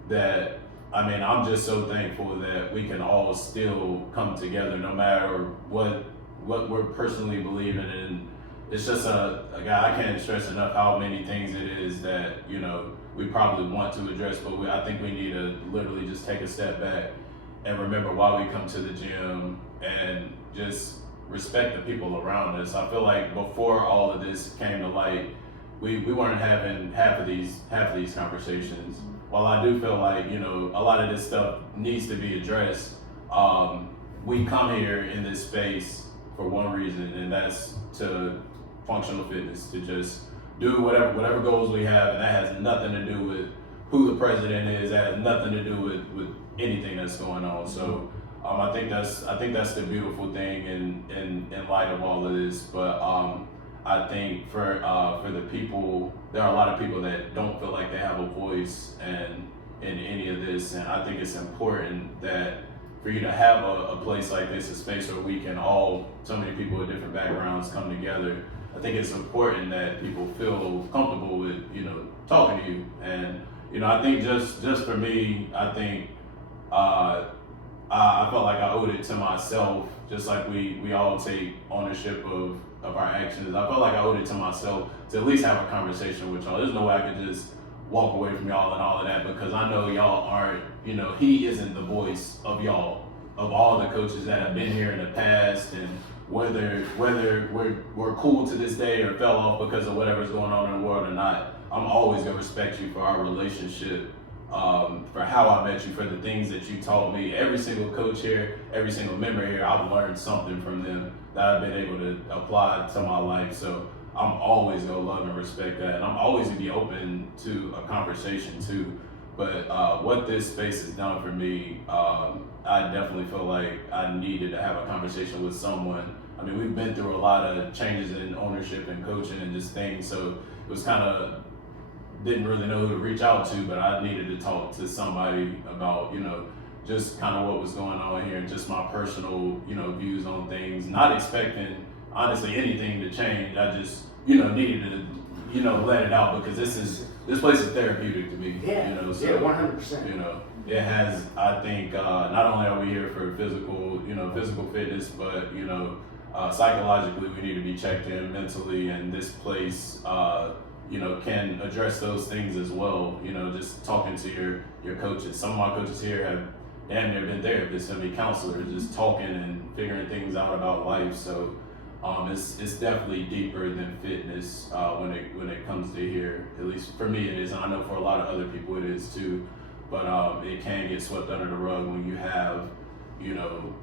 That, I mean, I'm just so thankful that we can all still come together no matter what we're personally believing in. It's just I can't stress enough how many things it is that, you know, we probably want to address, but I think we need to literally just take a step back and remember why we come to the gym and just respect the people around us. I feel like before all of this came to light, we weren't having half of these conversations. While I do feel like, you know, a lot of this stuff needs to be addressed, we come here in this space for one reason, and that's to functional fitness, to just do whatever goals we have, and that has nothing to do with who the president is. That has nothing to do with anything that's going on. So I think that's the beautiful thing in light of all of this. But I think for the people, there are a lot of people that don't feel like they have a voice in any of this, and I think it's important that for you to have a place like this, a space where we can all, so many people with different backgrounds come together. I think it's important that people feel comfortable with, you know, talking to you. And, you know, I think just for me, I think I felt like I owed it to myself, just like we all take ownership of our actions. I felt like I owed it to myself to at least have a conversation with y'all. There's no way I could just walk away from y'all and all of that, because I know y'all aren't, you know, he isn't the voice of y'all, of all the coaches that have been here in the past, and whether we're cool to this day or fell off because of whatever's going on in the world or not, I'm always gonna respect you for our relationship, for how I met you, for the things that you taught me. Every single coach here, every single member here, I've learned something from them that I've been able to apply to my life. So I'm always gonna love and respect that, and I'm always gonna be open to a conversation too. But what this space has done for me, I definitely feel like I needed to have a conversation with someone. I mean, we've been through a lot of changes in ownership and coaching and just things, so it was kind of, didn't really know who to reach out to, but I needed to talk to somebody about, you know, just kind of what was going on here, just my personal, you know, views on things, not expecting, honestly, anything to change. I just, you know, needed to, you know, let it out, because this place is therapeutic to me. Yeah, you know, so, yeah, 100%. You know, it has, I think, not only are we here for physical fitness, but, you know, psychologically we need to be checked in mentally, and this place, you know, can address those things as well. You know, just talking to your coaches. Some of my coaches here have damn near been therapists, I mean, counselors, just talking and figuring things out about life. So it's definitely deeper than fitness when it comes to here. At least for me it is, and I know for a lot of other people it is too. But it can get swept under the rug when you have, you know,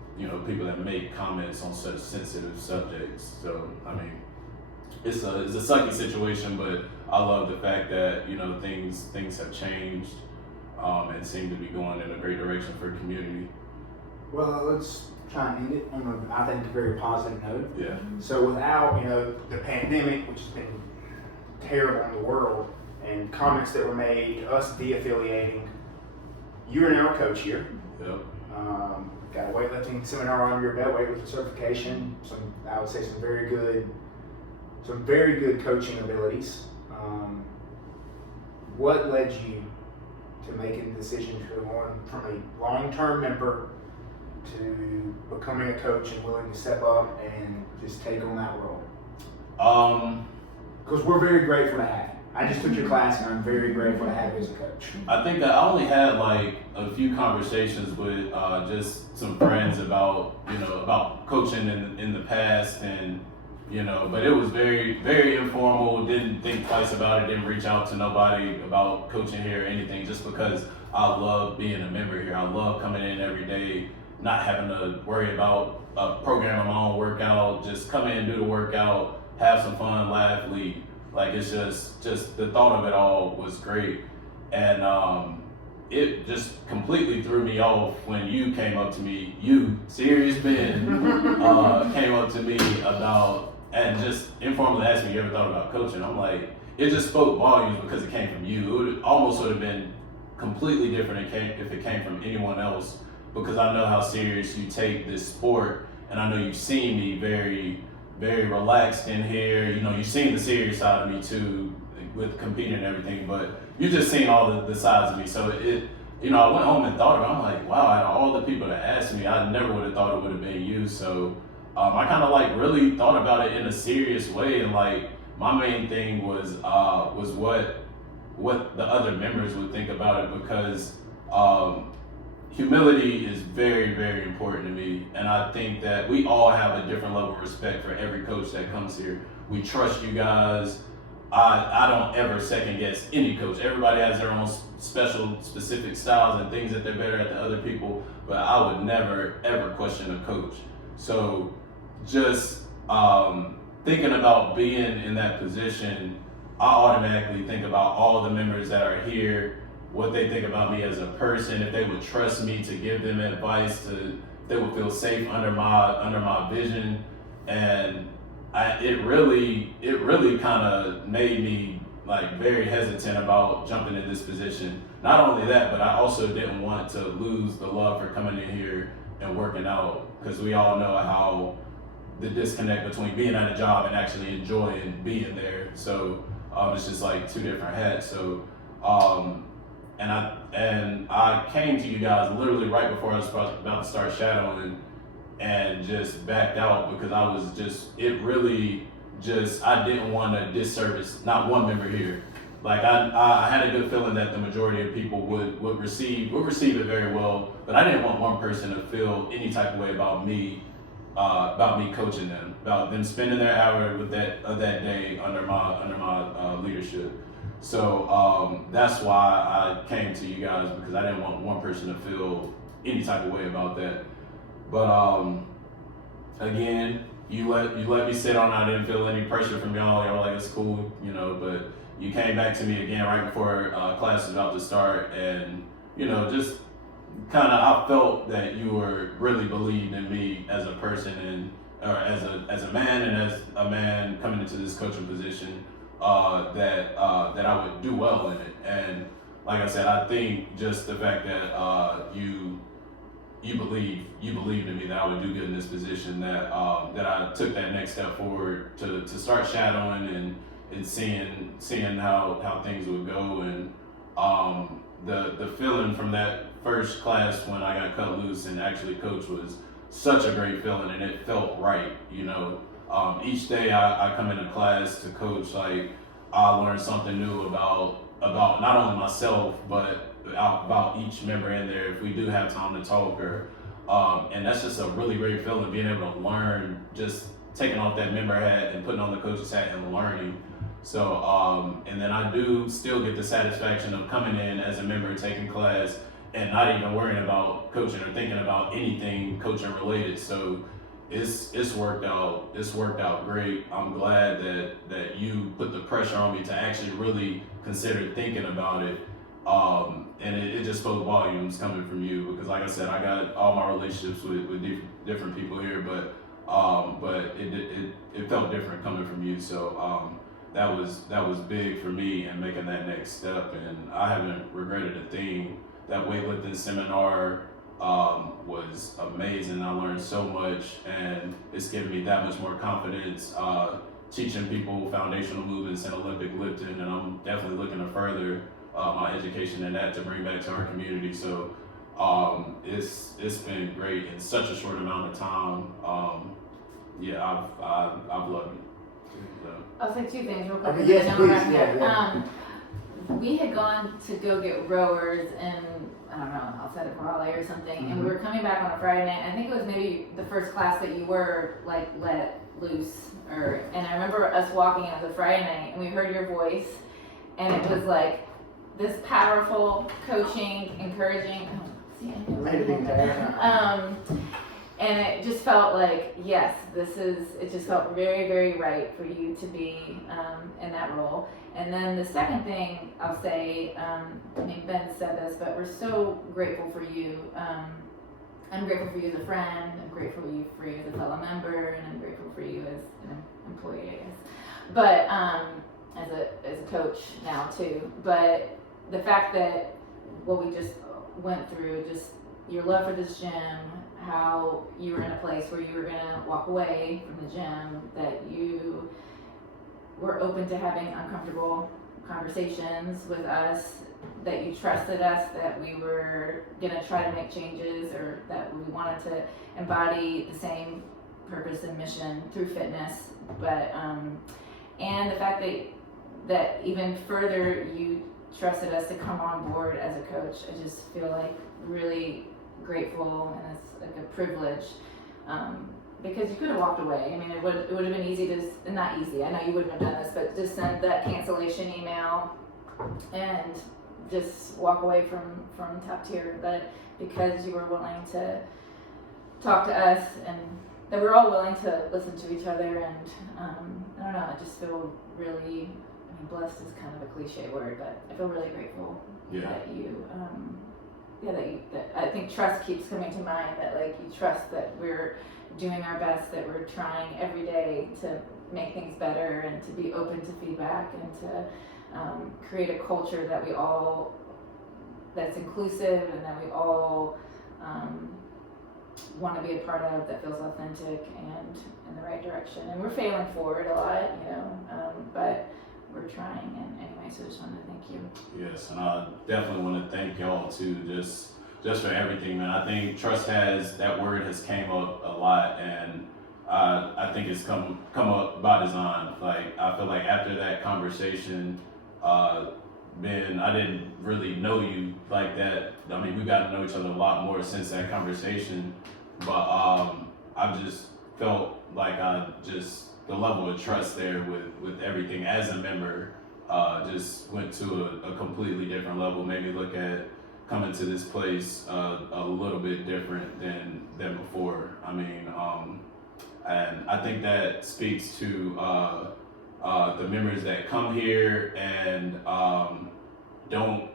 people that make comments on such sensitive subjects. So I mean, it's a sucky situation, but I love the fact that, you know, things have changed and seem to be going in a great direction for the community. Well, let's try and end it on I think, a very positive note. Yeah. So without, you know, the pandemic, which has been terrible in the world, and comments that were made, us de-affiliating, you're now a coach here. Yep. Got a weightlifting seminar under your belt, weightlifting certification, I would say some very good coaching abilities. What led you to making the decision to go on from a long-term member to becoming a coach and willing to step up and just take on that role? Because we're very grateful to have you. I just took your class and I'm very grateful to have you as a coach. I think that I only had like a few conversations with just some friends about, you know, about coaching in the past, and, you know, but it was very, very informal. Didn't think twice about it. Didn't reach out to nobody about coaching here or anything, just because I love being a member here. I love coming in every day, not having to worry about a program of my own workout. Just come in, do the workout, have some fun, laugh, leave. Like, it's just the thought of it all was great. And it just completely threw me off when you came up to me, Serious Ben, came up to me about, and just informally asked me, you ever thought about coaching? I'm like, it just spoke volumes because it came from you. It almost would have been completely different if it came from anyone else, because I know how serious you take this sport, and I know you've seen me very, very relaxed in here. You know, you've seen the serious side of me too, with competing and everything, but you just seen all the sides of me. So I went home and thought about it. I'm like, wow, out of all the people that asked me, I never would have thought it would have been you. So I kind of like really thought about it in a serious way, and like my main thing was what the other members would think about it, because humility is very, very important to me, and I think that we all have a different level of respect for every coach that comes here. We trust you guys. I don't ever second guess any coach. Everybody has their own specific styles and things that they're better at than other people, but I would never ever question a coach. So just thinking about being in that position, I automatically think about all the members that are here, what they think about me as a person, if they would trust me to give them advice, if they would feel safe under my vision. And it really kind of made me like very hesitant about jumping in this position. Not only that, but I also didn't want to lose the love for coming in here and working out, because we all know how the disconnect between being at a job and actually enjoying being there. So it's just like two different hats. So and I came to you guys literally right before I was about to start shadowing, and just backed out because I was I didn't want to disservice not one member here. Like I had a good feeling that the majority of people would receive it very well, but I didn't want one person to feel any type of way about me coaching them, about them spending their hour of that day under my leadership. So that's why I came to you guys, because I didn't want one person to feel any type of way about that. But again, you let me sit on it. I didn't feel any pressure from y'all. Y'all were like, it's cool, but you came back to me again right before class was about to start, and just kind of, I felt that you were really believed in me as a person, and or as a man, and as a man coming into this coaching position, that I would do well in it. And like I said, I think just the fact that you believed in me that I would do good in this position, that I took that next step forward to start shadowing and seeing how things would go. And the feeling from that first class when I got cut loose and actually coach was such a great feeling, and it felt right. Each day I come into class to coach, like I learn something new about not only myself, but about each member in there, if we do have time to talk, or and that's just a really great feeling, being able to learn, just taking off that member hat and putting on the coach's hat and learning. So and then I do still get the satisfaction of coming in as a member, taking class, and not even worrying about coaching or thinking about anything coaching related. So it's worked out great. I'm glad that you put the pressure on me to actually really consider thinking about it. And it just spoke volumes coming from you, because like I said, I got all my relationships with different people here, but it felt different coming from you. So that was big for me in making that next step, and I haven't regretted a thing. That weightlifting seminar was amazing. I learned so much, and it's given me that much more confidence teaching people foundational movements and Olympic lifting, and I'm definitely looking to further my education in that to bring back to our community. So it's been great in such a short amount of time. I've loved it. So. I'll say two things real quick. Okay, yes, and then we'll please, wrap it up. yeah. We had gone to go get rowers in, I don't know, outside of Raleigh or something, and we were coming back on a Friday night. I think it was maybe the first class that you were like let loose, and I remember us walking in. It was a Friday night, and we heard your voice, and it was like this powerful, coaching, encouraging. And it just felt like, yes, it just felt very, very right for you to be in that role. And then the second thing I'll say, Ben said this, but we're so grateful for you. I'm grateful for you as a friend, I'm grateful for you as a fellow member, and I'm grateful for you as an employee, I guess. But as a coach now too. But the fact that what we just went through, just your love for this gym, how you were in a place where you were gonna walk away from the gym, that you were open to having uncomfortable conversations with us, that you trusted us, that we were gonna try to make changes, or that we wanted to embody the same purpose and mission through fitness, but and the fact that even further you trusted us to come on board as a coach. I just feel like really grateful, and it's like a privilege, because you could have walked away. I mean, it would have been easy to, not easy, I know you wouldn't have done this, but just send that cancellation email and just walk away from Top Tier. But because you were willing to talk to us, and that we're all willing to listen to each other, and I don't know, I just feel really, I mean, blessed is kind of a cliche word, but I feel really grateful that you, that I think trust keeps coming to mind, that like you trust that we're doing our best, that we're trying every day to make things better, and to be open to feedback, and to create a culture that we all, that's inclusive, and that we all want to be a part of, that feels authentic and in the right direction. And we're failing forward a lot, but we're trying. And anyway, so I just wanted to thank you. Yes, and I definitely want to thank y'all too, just for everything, man. I think trust that word has came up a lot, and I think it's come up by design. Like, I feel like after that conversation, Ben, I didn't really know you like that. I mean, we've gotten to know each other a lot more since that conversation, but I've just felt like the level of trust there with everything as a member just went to a completely different level. Made me look at coming to this place a little bit different than before. I mean, and I think that speaks to the members that come here and don't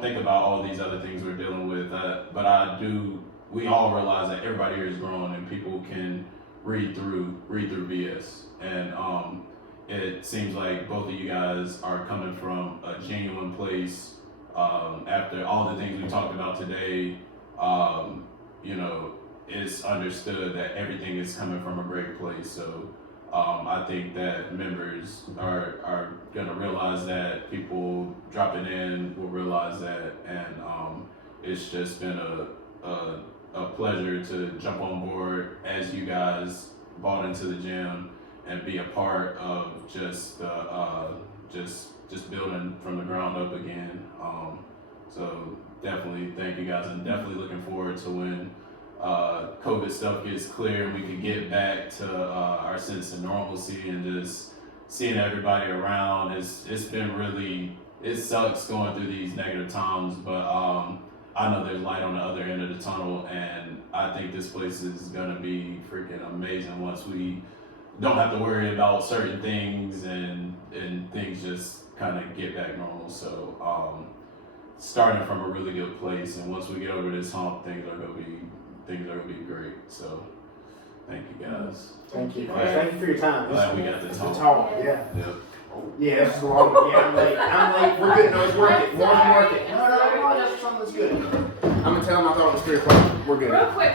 think about all these other things we're dealing with. But we all realize that everybody here is grown, and people can read through BS. And it seems like both of you guys are coming from a genuine place. After all the things we talked about today, it's understood that everything is coming from a great place. So I think that members are gonna realize that, people dropping in will realize that, and it's just been a pleasure to jump on board as you guys bought into the gym and be a part of just building from the ground up again. So definitely thank you guys, and definitely looking forward to when COVID stuff gets clear and we can get back to our sense of normalcy, and just seeing everybody around. It's been really, it sucks going through these negative times, but I know there's light on the other end of the tunnel, and I think this place is gonna be freaking amazing once we don't have to worry about certain things, and things just kind of get back normal. So starting from a really good place, and once we get over this hump, things are gonna be great. So thank you guys. Thank you. Glad- Thank you for your time. Glad we got to It's talk. a talk. Yeah. Yep. Yeah, this is a long one. Yeah, I'm late. We're good. No, it's worth it. More than worth it. No, that's something that's good. I'm gonna tell them I thought it was 3 o'clock. We're good. Real quick,